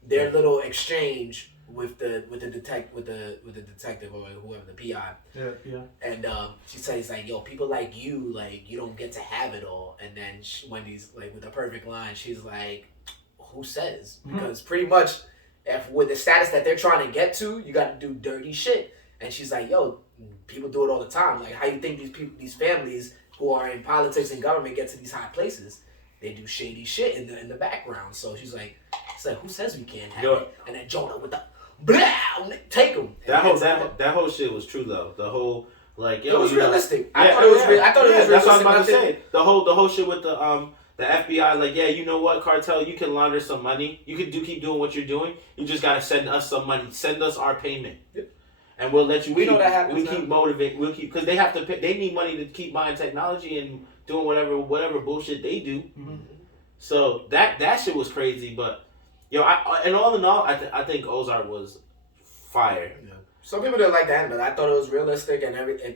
their little exchange with the detective or whoever, the PI. Yeah. And she says like, "Yo, people like you don't get to have it all." And then Wendy's like with the perfect line, she's like, "Who says?" Because pretty much, with the status that they're trying to get to, you got to do dirty shit. And she's like, "Yo, people do it all the time. Like, how you think these families who are in politics and government get to these high places? They do shady shit in the background." So she's like, "Who says we can't have it?" And then Jonah with the blah, take him. That whole shit was true though. The whole like it was realistic. I thought it was realistic. That's what I'm about to say. The whole shit with the FBI, like, yeah, you know what, cartel, you can launder some money. You can keep doing what you're doing. You just gotta send us some money. Send us our payment. Yep. And we'll let you. We know that happens. We keep motivating. We'll keep because they have to pay. They need money to keep buying technology and doing whatever bullshit they do. Mm-hmm. So that shit was crazy. But yo, and all in all, I think Ozark was fire. Yeah. Some people didn't like the anime. I thought it was realistic and everything.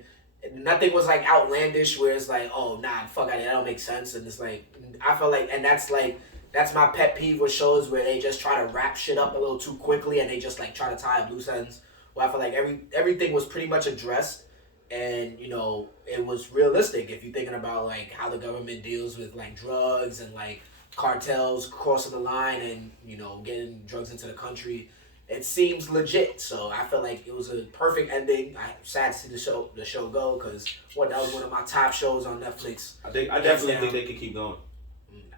Nothing was like outlandish where it's like, oh nah, fuck that don't make sense. And it's like I feel like, and that's my pet peeve with shows where they just try to wrap shit up a little too quickly and they just like try to tie up loose ends. Well, I feel like everything was pretty much addressed, and you know it was realistic. If you're thinking about like how the government deals with like drugs and like cartels crossing the line and you know getting drugs into the country. It seems legit, so I feel like it was a perfect ending. I'm sad to see the show go because that was one of my top shows on Netflix. I definitely think they could keep going.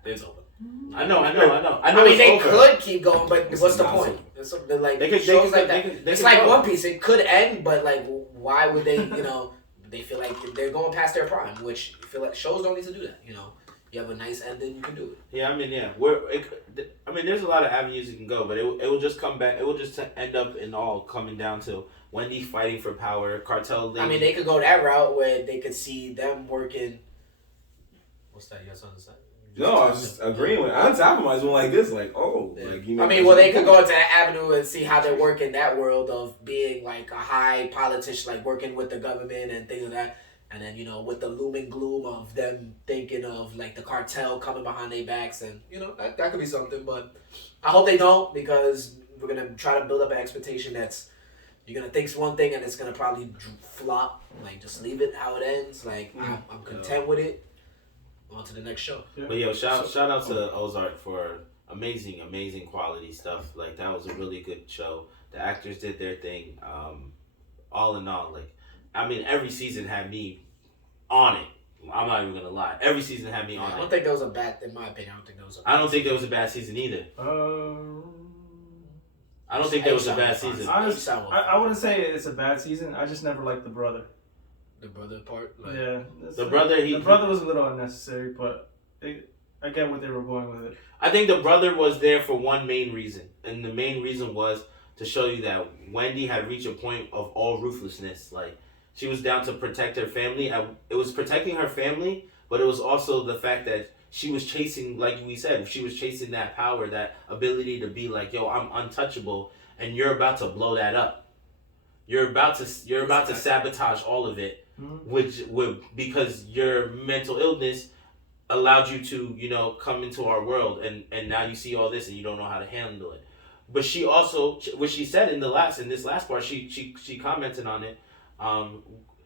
It's over. I know. I mean, they could keep going, but what's the point? It's something like shows like that. It's like One Piece. It could end, but like, why would they? You know, they feel like they're going past their prime, which I feel like shows don't need to do that. You know. You have a nice ending, you can do it. Yeah, I mean, there's a lot of avenues you can go, but it will just come back. It will just end up in all coming down to Wendy fighting for power, cartel. I mean, they could go that route where they could see them working. What's that? You got something to say? No, I was just agreeing with it. On top of my one like this, like, oh. Yeah. Like, you I mean, well, they could go into that avenue and see how they work in that world of being like a high politician, like working with the government and things like that. And then, you know, with the looming gloom of them thinking of, like, the cartel coming behind their backs. And, you know, that could be something. But I hope they don't because we're going to try to build up an expectation that's you're going to think one thing and it's going to probably flop. Like, just leave it how it ends. Like, I'm content with it. On to the next show. Yeah. But, yo, shout out to Ozark for amazing quality stuff. Like, that was a really good show. The actors did their thing. All in all, like, I mean, every season had me on it. I'm not even gonna lie. Every season had me on it. I don't think there was a bad. In my opinion, I don't think there was. I don't think there was a bad season either. I don't think there was a bad season. I wouldn't say it's a bad season. I just never liked the brother. The brother part. Like, yeah. The brother was a little unnecessary, but I get what they were going with it. I think the brother was there for one main reason, and the main reason was to show you that Wendy had reached a point of all ruthlessness, like. She was down to protect her family. It was protecting her family, but it was also the fact that she was chasing, like we said, she was chasing that power, that ability to be like, yo, I'm untouchable, and you're about to blow that up. You're about to sabotage all of it, which because your mental illness allowed you to, you know, come into our world, and now you see all this and you don't know how to handle it. But she also, what she said in this last part, she commented on it.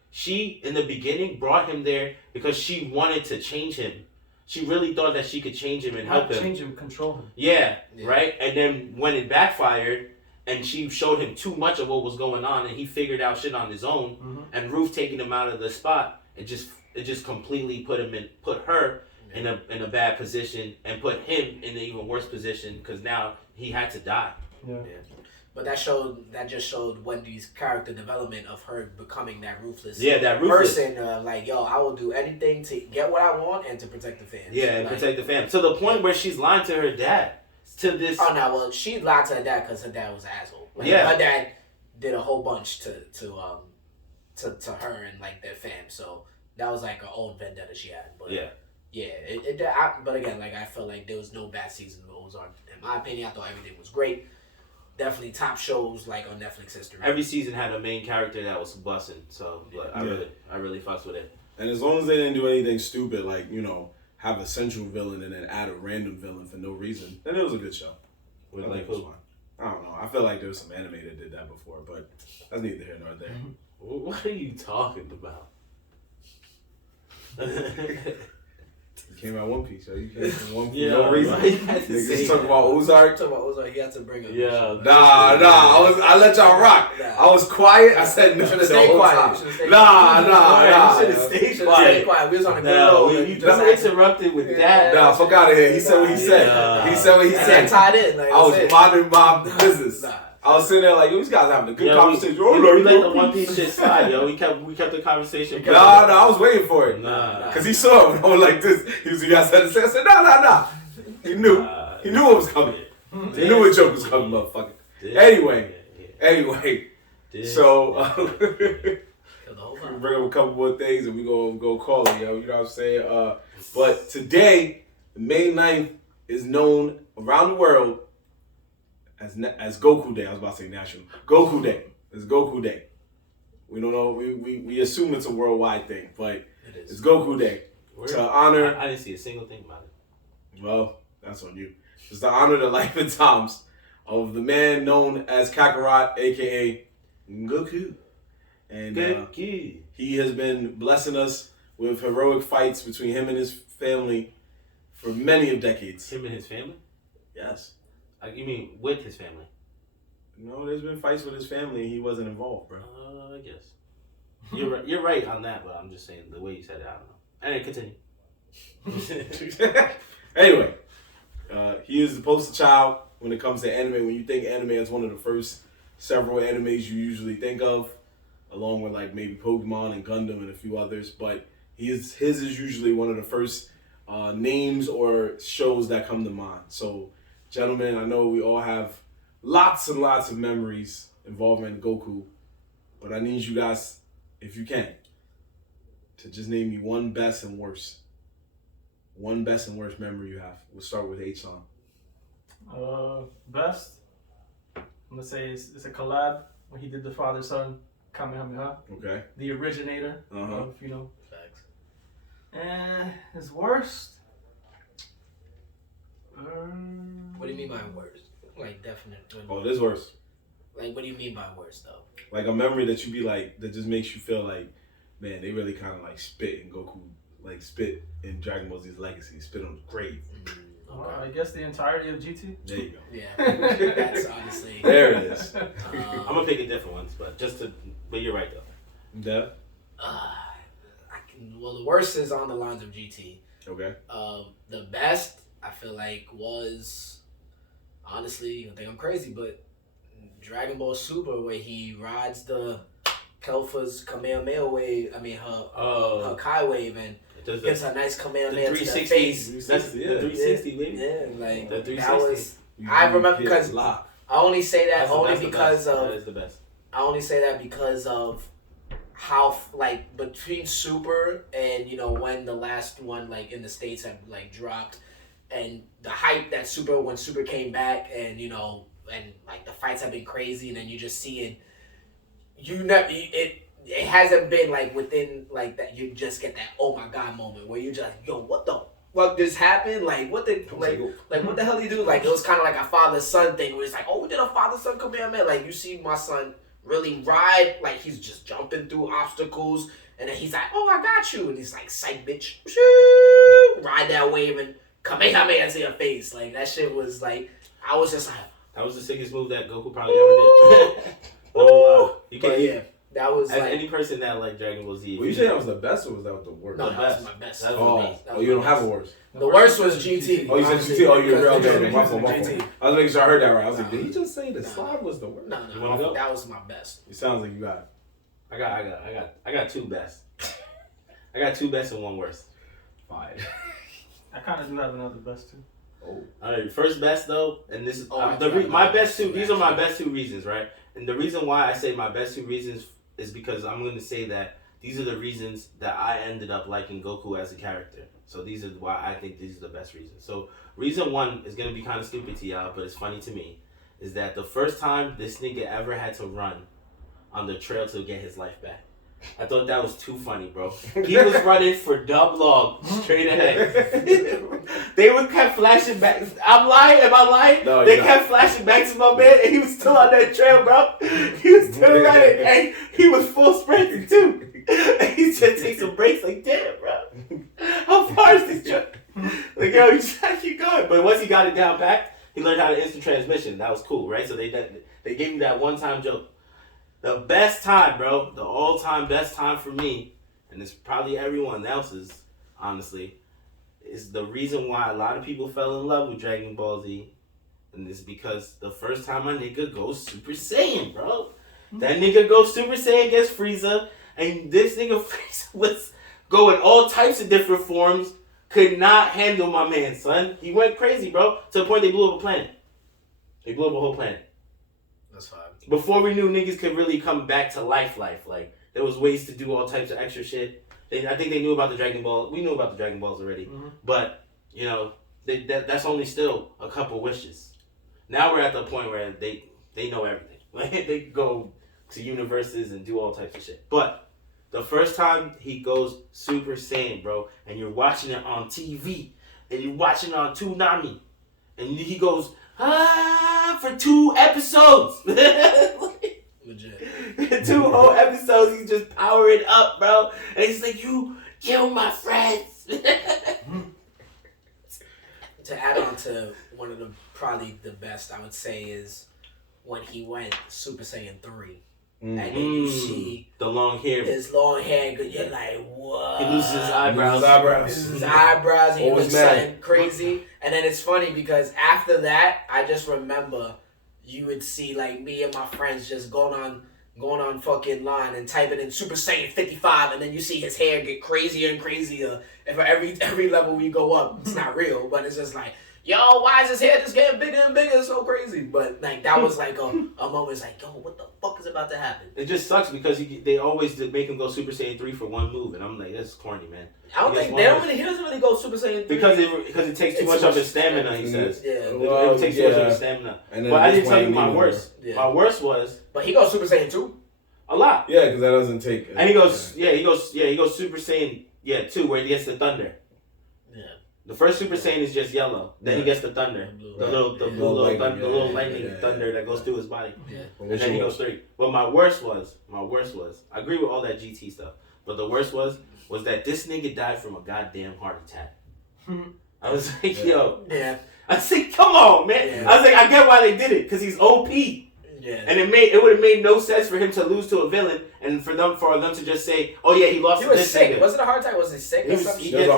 She in the beginning brought him there because she wanted to change him. She really thought that she could change him and help him. Change him, control him. Yeah, right? And then when it backfired and she showed him too much of what was going on and he figured out shit on his own, and Ruth taking him out of the spot, it just completely put her in a bad position and put him in an even worse position because now he had to die. Yeah. But that just showed Wendy's character development of her becoming that ruthless person. Like, yo, I will do anything to get what I want and to protect the fans. Yeah, and protect the fans. To the point where she's lying to her dad. To this. Oh no, well, she lied to her dad because her dad was an asshole. Like, her dad did a whole bunch to her and like their fam. So that was like her own vendetta she had. But but again, like I felt like there was no bad season of Ozark. In my opinion, I thought everything was great. Definitely top shows like on Netflix history. Every season had a main character that was busting, so I really fucks with it. And as long as they didn't do anything stupid, like, you know, have a central villain and then add a random villain for no reason, then it was a good show. With like who? I don't know. I feel like there was some anime that did that before, but that's neither here nor there. What are you talking about? You came out One Piece, yo. You came from One Piece for no reason. Niggas talk about Ozark. He had to bring it. Yeah. Nah. I let y'all rock. I was quiet. I said no. Should have stayed quiet. Nah. You should have stayed quiet. We was on a good road. You just interrupted with that. Nah, fuck out of here. He said what he said. He said what he said. Tied in. I was minding my business. I was sitting there like, these guys having a good conversation. We let the One Piece shit slide, yo. We kept the conversation. Nah, I was waiting for it. Nah. Because he saw it when I was like this. He was, you guys had to say, I said, nah. He knew. He knew what was coming. He knew what joke was coming, motherfucker. Anyway. So, bring up a couple more things and we go call it, yo. You know what I'm saying? But today, May 9th, is known around the world as Goku Day. I was about to say national. Goku Day. It's Goku Day. We don't know. We assume it's a worldwide thing, but it's Goku Day. To honor... I didn't see a single thing about it. Well, that's on you. It's to honor the life and times of the man known as Kakarot, a.k.a. Goku. And he has been blessing us with heroic fights between him and his family for many of decades. Him and his family? Yes. You mean with his family? No, there's been fights with his family and he wasn't involved, bro. I guess. You're right on that, but I'm just saying the way you said it, I don't know. Continue. Anyway, he is the poster child when it comes to anime. When you think anime, it's one of the first several animes you usually think of, along with like maybe Pokemon and Gundam and a few others. But his is usually one of the first names or shows that come to mind. So, gentlemen, I know we all have lots and lots of memories involving Goku, but I need you guys, if you can, to just name me one best and worst. One best and worst memory you have. We'll start with H-Son. Best, I'm gonna say it's a collab when he did the father-son Kamehameha. Okay. The originator of, Facts. And his worst. What do you mean by worst? Like definite. Oh, this worst. Like, what do you mean by worst though? Like a memory that you be like, that just makes you feel like, man, they really kind of like spit in Goku, like spit in Dragon Ball Z's legacy, spit on his grave. I guess the entirety of GT. There you go. Yeah, that's honestly. There it is. I'm gonna pick a different one, but you're right though. Yeah. Well, the worst is on the lines of GT. Okay. The best I feel like was, honestly, you think I'm crazy, but Dragon Ball Super, where he rides the Kelfa's Kamehameha wave. I mean her Kai wave and gives a nice Kamehameha to the face. That's the 360, baby. Yeah, like the 360. that was. I remember because I only say that because of. That is the best. I only say that because of how like between Super and when the last one like in the States had like dropped, and the hype that when Super came back and and like the fights have been crazy, and then you just see it. It hasn't been like within like that. You just get that oh my god moment where you just what the fuck just happened? Like what the what the hell do you do? Like it was kind of like a father son thing where it's like we did a father son Kamehameha. Like you see my son really ride like he's just jumping through obstacles, and then he's like oh I got you, and he's like psych bitch, ride that wave and Kamehameha to your face. Like that shit was like I was just like that was the sickest move that Goku probably ever did. You can't. That was as like, any person that like Dragon Ball Z. Well, you say that was the best or was that the worst? No, that was my best. You don't have a worst. The worst was GT. Oh, you said GT. Oh, you're real. My fault. I was making sure I heard that right. I was like, did he just say the slide was the worst? No, that was my best. It sounds like you got it. I got two best. I got two best and one worst. Fine. I kind of do have another best too. Oh. All right, first best though, and this is my best two. These are my best two reasons, right? And the reason why I say my best two reasons is because I'm going to say that these are the reasons that I ended up liking Goku as a character. So these are why I think these are the best reasons. So reason one is going to be kind of stupid to y'all, but it's funny to me, is that the first time this nigga ever had to run on the trail to get his life back. I thought that was too funny, bro. He was running for dumb long, straight ahead. They would kept flashing back. I'm lying? Am I lying? No, they kept flashing back to my man, and he was still on that trail, bro. He was still running, and he was full sprinting too. And he just take some breaks, like, damn, bro. How far is this truck? Like, yo, you just gotta keep going. But once he got it down packed, he learned how to instant transmission. That was cool, right? So they gave him that one-time joke. The best time, bro, the all-time best time for me, and it's probably everyone else's, honestly, is the reason why a lot of people fell in love with Dragon Ball Z, and it's because the first time my nigga goes Super Saiyan, bro. That nigga goes Super Saiyan against Frieza, and this nigga Frieza was going all types of different forms, could not handle my man, son. He went crazy, bro, to the point they blew up a planet. They blew up a whole planet. That's fine. Before we knew niggas could really come back to life, like there was ways to do all types of extra shit. I think they knew about the Dragon Ball. We knew about the Dragon Balls already, but that's only still a couple wishes. Now we're at the point where they know everything. Like they go to universes and do all types of shit. But the first time he goes Super Saiyan, bro, and you're watching it on TV, and you're watching it on Toonami, and he goes for 2 episodes. Legit. 2 whole episodes, he's just powering up, bro, and he's like, "You kill my friends." To add on to one of the probably the best I would say is when he went Super Saiyan 3. And then you see the long hair. his long hair, you're like, what? He loses his eyebrows. His eyebrows, he looks something crazy. And then it's funny because after that, I just remember you would see like me and my friends just going on fucking line and typing in Super Saiyan 55, and then you see his hair get crazier and crazier. And for every level we go up, it's not real, but it's just like, yo, why is his hair just getting bigger and bigger? It's so crazy. But like that was like a moment. It's like, yo, what the fuck is about to happen? It just sucks because they always make him go Super Saiyan 3 for one move, and I'm like, that's corny, man. I don't think he doesn't really go Super Saiyan 3 because it takes too much of his stamina. He says, yeah, it takes too much of his stamina. But I didn't tell you my worst. Yeah. My worst was, but he goes Super Saiyan 2 a lot. Yeah, because that doesn't take. And he goes Super Saiyan 2 where he gets the thunder. Yeah. The first Super Saiyan is just yellow. Then he gets the thunder, the little lightning thunder that goes through his body. Yeah. And then he goes 3. But my worst was. I agree with all that GT stuff, but the worst was that this nigga died from a goddamn heart attack. I was like, yo. Yeah. I was like, come on, man. Yeah. I was like, I get why they did it, because he's OP. Yeah. And it would have made no sense for him to lose to a villain and for them to just say, oh yeah, he lost to this sick. nigga. Was it a heart attack? Was he sick or something? He gets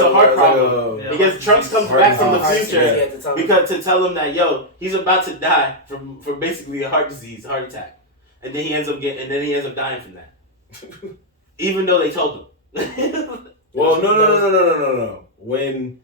a heart problem. Because Trunks comes back from the future because to tell him that, yo, he's about to die from basically a heart disease, heart attack. And then he ends up dying from that. Even though they told him. Well, no. When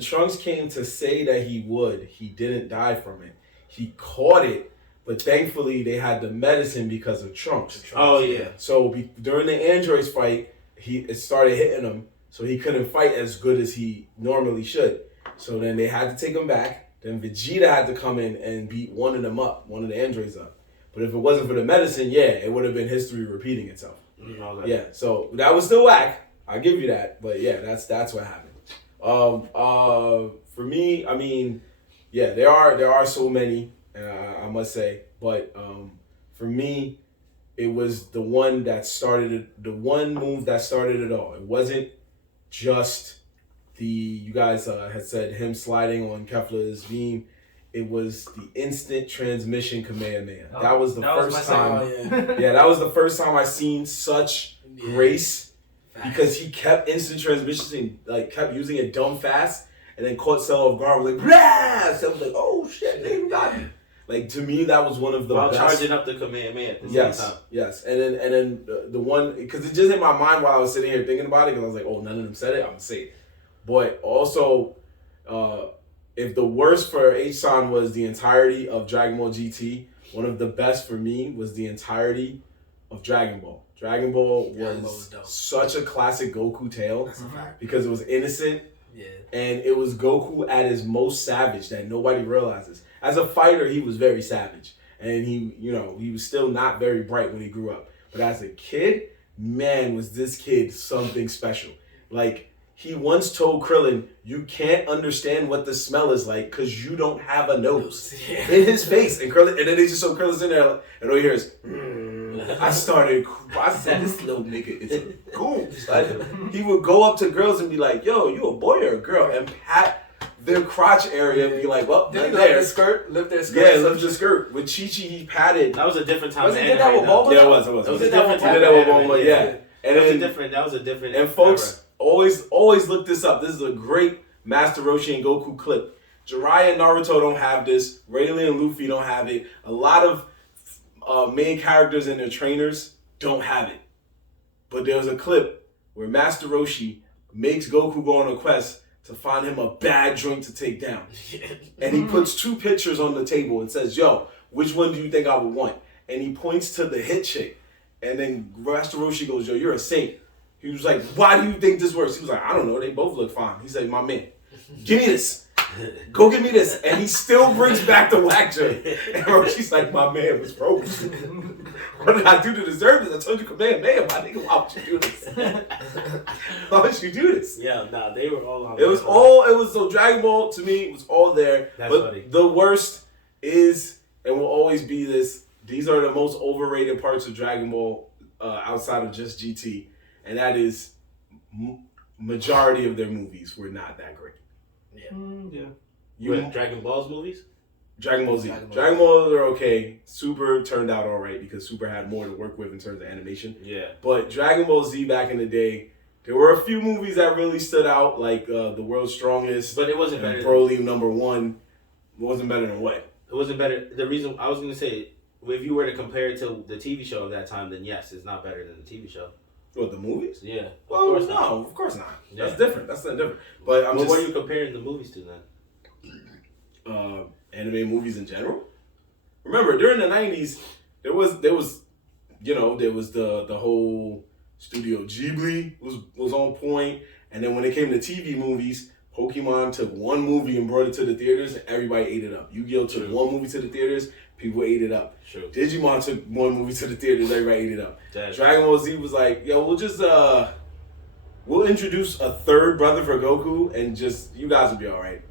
Trunks came to say that he didn't die from it. He caught it, but thankfully they had the medicine because of Trunks. Oh yeah. So during the androids fight, it started hitting him, so he couldn't fight as good as he normally should. So then they had to take him back. Then Vegeta had to come in and beat one of the androids up. But if it wasn't for the medicine, it would have been history repeating itself. Mm-hmm. Yeah. So that was still whack. I'll give you that. But yeah, that's what happened. For me, I mean. Yeah, there are so many, I must say, but for me, it was the one move that started it all. It wasn't just you guys had said him sliding on Kefla's beam. It was the instant transmission Kamehameha. That was the first time. That was the first time I seen such grace because he kept instant transmission, like kept using it dumb fast. And then caught Cell off guard, was like, blah! So I was like, oh shit, nigga got me. Like, to me, that was one of the best. While charging up the Kamehameha at the same time. Yes. And then the one, because it just hit my mind while I was sitting here thinking about it, because I was like, oh, none of them said it, I'm going to say it. But also, if the worst for H-San was the entirety of Dragon Ball GT, one of the best for me was the entirety of Dragon Ball. Dragon Ball was such a classic Goku tale because it was innocent. Yeah. And it was Goku at his most savage that nobody realizes. As a fighter, he was very savage. And he was still not very bright when he grew up. But as a kid, man, was this kid something special. Like, he once told Krillin, you can't understand what the smell is like because you don't have a nose. In his face. And then they just show Krillin's in there, and all you hear is, I said, this little nigga is a goose. Like, he would go up to girls and be like, yo, you a boy or a girl? And pat their crotch area and be like, well, did he lift their skirt? Lift their skirt? Yeah, lift the skirt. With Chi-Chi, he patted. That was a different time. Was he did that with Bulma? Yeah, it was. It was a different time. He did that with Bulma, yeah. And that was a different And folks, always look this up. This is a great Master Roshi and Goku clip. Jiraiya and Naruto don't have this. Rayleigh and Luffy don't have it. A lot of main characters and their trainers don't have it. But there's a clip where Master Roshi makes Goku go on a quest to find him a bad joint to take down. And he puts 2 pictures on the table and says, yo, which one do you think I would want? And he points to the hit chick. And then Master Roshi goes, yo, you're a saint. He was like, why do you think this works? He was like, I don't know. They both look fine. He's like, my man. Give me this. Go get me this. And he still brings back the whack joint. And Roshi's like, my man was broke. What did I do to deserve this? I told you, man, my nigga, why would you do this? Why would you do this? Yeah, nah, they were all on So Dragon Ball, to me, was all there. That's but funny. The worst is, and will always be this, these are the most overrated parts of Dragon Ball outside of just GT. And that is, majority of their movies were not that great. Yeah. Dragon Ball's movies? Dragon Ball Z. Dragon Ball are okay. Super turned out all right because Super had more to work with in terms of animation. Yeah. But Dragon Ball Z back in the day, there were a few movies that really stood out, like The World's Strongest. But it wasn't better. Broly #1. It wasn't better than what? It wasn't better. The reason I was going to say, if you were to compare it to the TV show of that time, then yes, it's not better than the TV show. What, the movies? Yeah. Well, of course not. Yeah. That's different. That's something different. But what are you comparing the movies to then? Anime movies in general. Remember, during the 90s, there was the whole Studio Ghibli was on point, and then when it came to TV movies, Pokemon took one movie and brought it to the theaters, and everybody ate it up. Yu-Gi-Oh took one movie to the theaters, people ate it up. True. Digimon took one movie to the theaters, everybody ate it up. That's Dragon Ball Z was like, yo, we'll introduce a third brother for Goku, and just you guys will be all right.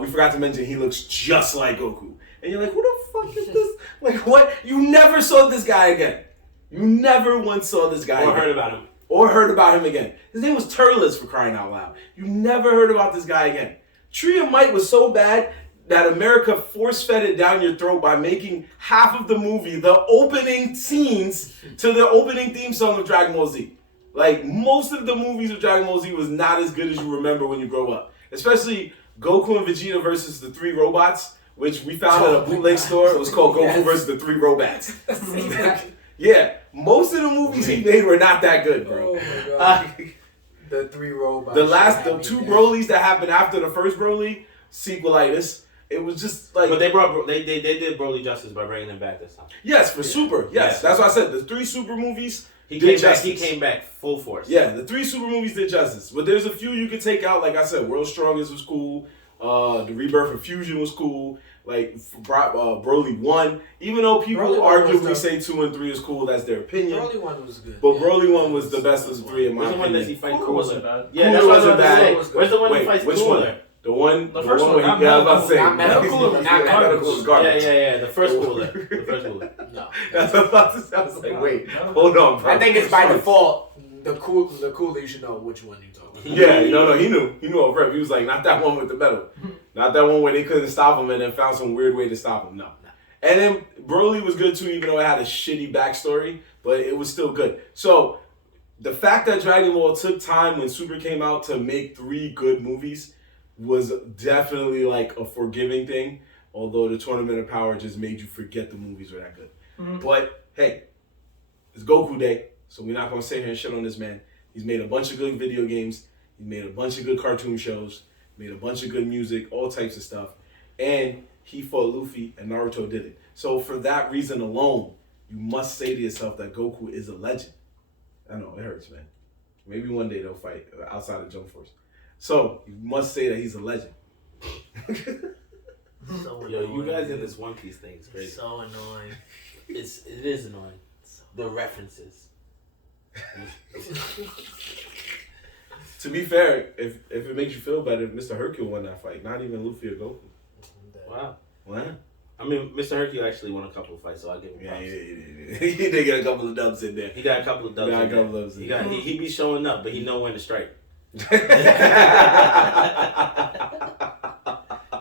We forgot to mention he looks just like Goku. And you're like, who the fuck is this? Like, what? You never saw this guy again. You never once saw this guy Or again. heard about him. Or heard about him again. His name was Turles, for crying out loud. You never heard about this guy again. Tree of Might was so bad that America force-fed it down your throat by making half of the movie the opening scenes to the opening theme song of Dragon Ball Z. Like, most of the movies of Dragon Ball Z was not as good as you remember when you grow up. Especially Goku and Vegeta versus the 3 robots, which we found at a bootleg store. It was called Goku versus the 3 robots. Yeah, most of the movies he made were not that good, bro. Oh my god. The 3 robots. The 2 Brolys that happened after the first Broly, sequelitis. It was just like... But they did Broly justice by bringing him back this time. Yes, for Super. Yes, that's what I said. The 3 Super movies He did came justice. back. He came back full force. Yeah, the 3 Super movies did justice. But there's a few you could take out. Like I said, World's Strongest was cool. The Rebirth of Fusion was cool. Like Broly 1. Even though people arguably say 2 and 3 is cool, that's their opinion. Broly 1 was good. But Broly 1 was the best of the 3 in my opinion. Where's the one that he fights Cooler wasn't bad. Yeah, Cooler that's what wasn't bad. Where's the one he fights which Cooler? one? The first one. one, not I was about to say. Not Medical. Not Medical was garbage. Yeah. The first Cooler. The first Cooler. No. That's what I was about to say. I was like, wait, hold on, bro. I think it's by default. The cooler you should know which one you're talking about. Yeah, no, he knew off rep. He was like, not that one with the metal. Not that one where they couldn't stop him and then found some weird way to stop him. No. And then Broly was good too, even though it had a shitty backstory, but it was still good. So the fact that Dragon Ball took time when Super came out to make 3 good movies was definitely like a forgiving thing, although the Tournament of Power just made you forget the movies were that good. Mm-hmm. But hey, it's Goku Day, so we're not going to sit here and shit on this man. He's made a bunch of good video games. He made a bunch of good cartoon shows. Made a bunch of good music, all types of stuff. And he fought Luffy and Naruto did it. So for that reason alone, you must say to yourself that Goku is a legend. I know, it hurts, man. Maybe one day they'll fight outside of Jump Force. So you must say that he's a legend. So Yo, you guys in this One Piece thing is crazy. So annoying. It is annoying. The references. To be fair, if it makes you feel better, Mr. Hercule won that fight, not even Luffy or Goku. Wow. What? I mean, Mr. Hercule actually won a couple of fights, so I'll give him props. Yeah. He did get a couple of dubs in there. He got a couple of dubs. He be showing up, but he know when to strike. That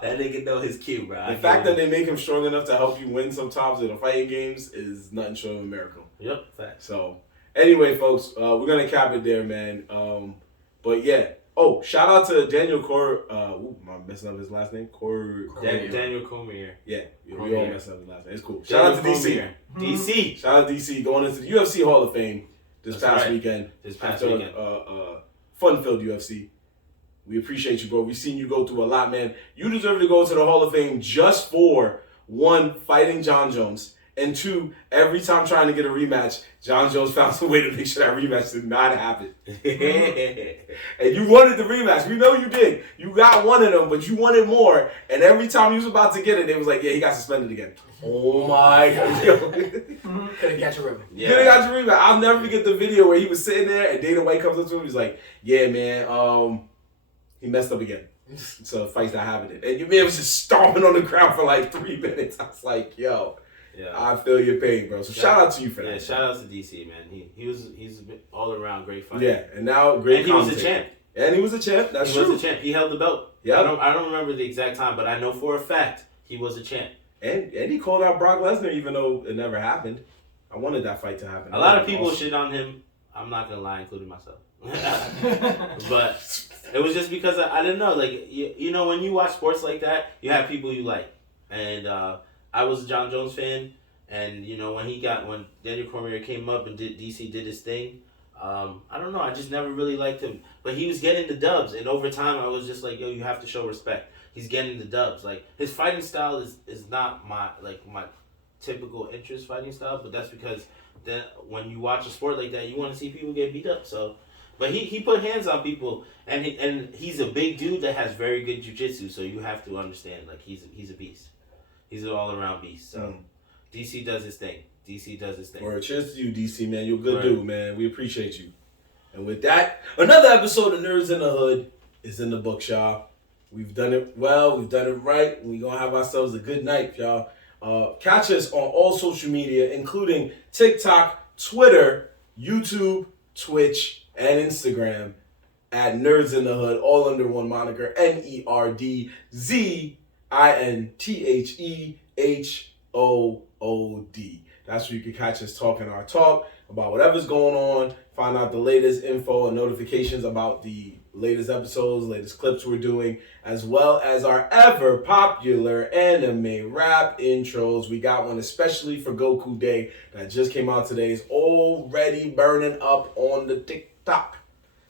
nigga know his cue, bro. The fact that they make him strong enough to help you win sometimes in the fighting games is nothing short of a miracle. Yep, facts. So, anyway, folks, we're gonna cap it there, man. But yeah. Oh, shout out to Daniel am I messing up his last name? Daniel Cormier. Yeah, we all Cormier. messing up his last name. It's cool. Daniel Shout out to DC. Cormier. DC. Shout out to DC going into the UFC Hall of Fame this past weekend. Fun-filled UFC. We appreciate you, bro. We've seen you go through a lot, man. You deserve to go to the Hall of Fame just for, 1, fighting John Jones, And 2, every time trying to get a rematch, John Jones found some way to make sure that rematch did not happen. And you wanted the rematch. We know you did. You got one of them, but you wanted more. And every time you was about to get it, they was like, yeah, he got suspended again. Oh my God. Couldn't catch a ribbon. Yeah. Couldn't catch a rematch. I'll never forget the video where he was sitting there and Dana White comes up to him. He's like, yeah, man, he messed up again. So the fight's not happening. And your man was just stomping on the ground for like 3 minutes. I was like, yo, I feel your pain, bro. So shout out to you for that. Yeah, shout out to DC, man. He's an all around great fighter. Yeah, and now great. And he was a champ. And he was a champ. That's true. He was a champ. He held the belt. Yeah. I don't remember the exact time, but I know for a fact he was a champ. And he called out Brock Lesnar even though it never happened. I wanted that fight to happen. A lot of people shit on him. I'm not gonna lie, including myself. But it was just because I didn't know. Like you know, when you watch sports like that, you have people you like. And I was a John Jones fan. And you know when Daniel Cormier came up and DC did his thing, I don't know. I just never really liked him. But he was getting the dubs, and over time I was just like, yo, you have to show respect. He's getting the dubs. Like his fighting style is not my typical interest fighting style, but that's because then when you watch a sport like that, you want to see people get beat up. So, but he put hands on people, and he's a big dude that has very good jiu-jitsu. So you have to understand, like he's a beast. He's an all around beast. So DC does his thing. Well, cheers to you, DC, man. You're a good dude, man. We appreciate you. And with that, another episode of Nerds in the Hood is in the books, y'all. We've done it well. We've done it right. We're going to have ourselves a good night, y'all. Catch us on all social media, including TikTok, Twitter, YouTube, Twitch, and Instagram at Nerds in the Hood, all under one moniker, NERDZINTHEHOOD. That's where you can catch us talking our talk about whatever's going on, find out the latest info and notifications about the latest episodes, latest clips we're doing, as well as our ever popular anime rap intros. We got one especially for Goku Day that just came out today. It's already burning up on the TikTok.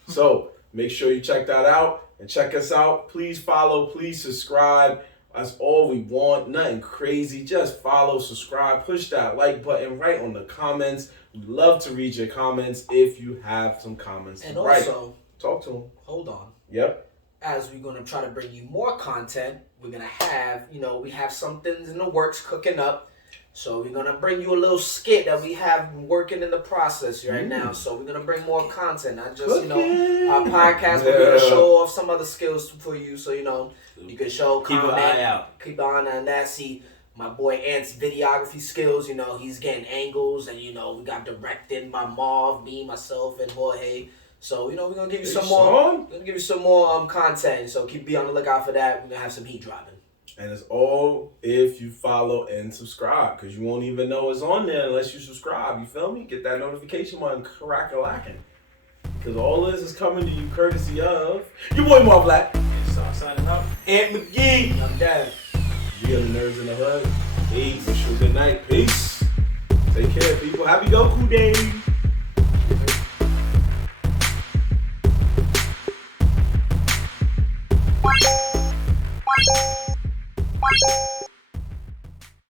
So make sure you check that out and check us out. Please follow, please subscribe. That's all we want. Nothing crazy. Just follow, subscribe, push that like button right on the comments. We love to read your comments if you have some comments to write. And also, talk to them. Hold on. Yep. As we're going to try to bring you more content, we're going to have, we have some things in the works cooking up. So we're going to bring you a little skit that we have working in the process right now. So we're going to bring more content, not just, our podcast. We're going to show off some other skills for you. So, you can show keep an eye out. Keep an eye on that. See my boy Ant's videography skills. He's getting angles, and we got directing by Marv, me, myself, and Jorge. So we're gonna give you some more. We're gonna give you some more content. So be on the lookout for that. We're gonna have some heat dropping. And it's all if you follow and subscribe, because you won't even know it's on there unless you subscribe. You feel me? Get that notification button crack-a-lacking. Because all this is coming to you courtesy of your boy Marv Black. So I'm signing out. Ant McGee. I'm dead. We are the Nerds in the Hood. Peace. Wish you a good night. Peace. Take care, people. Happy Goku Day.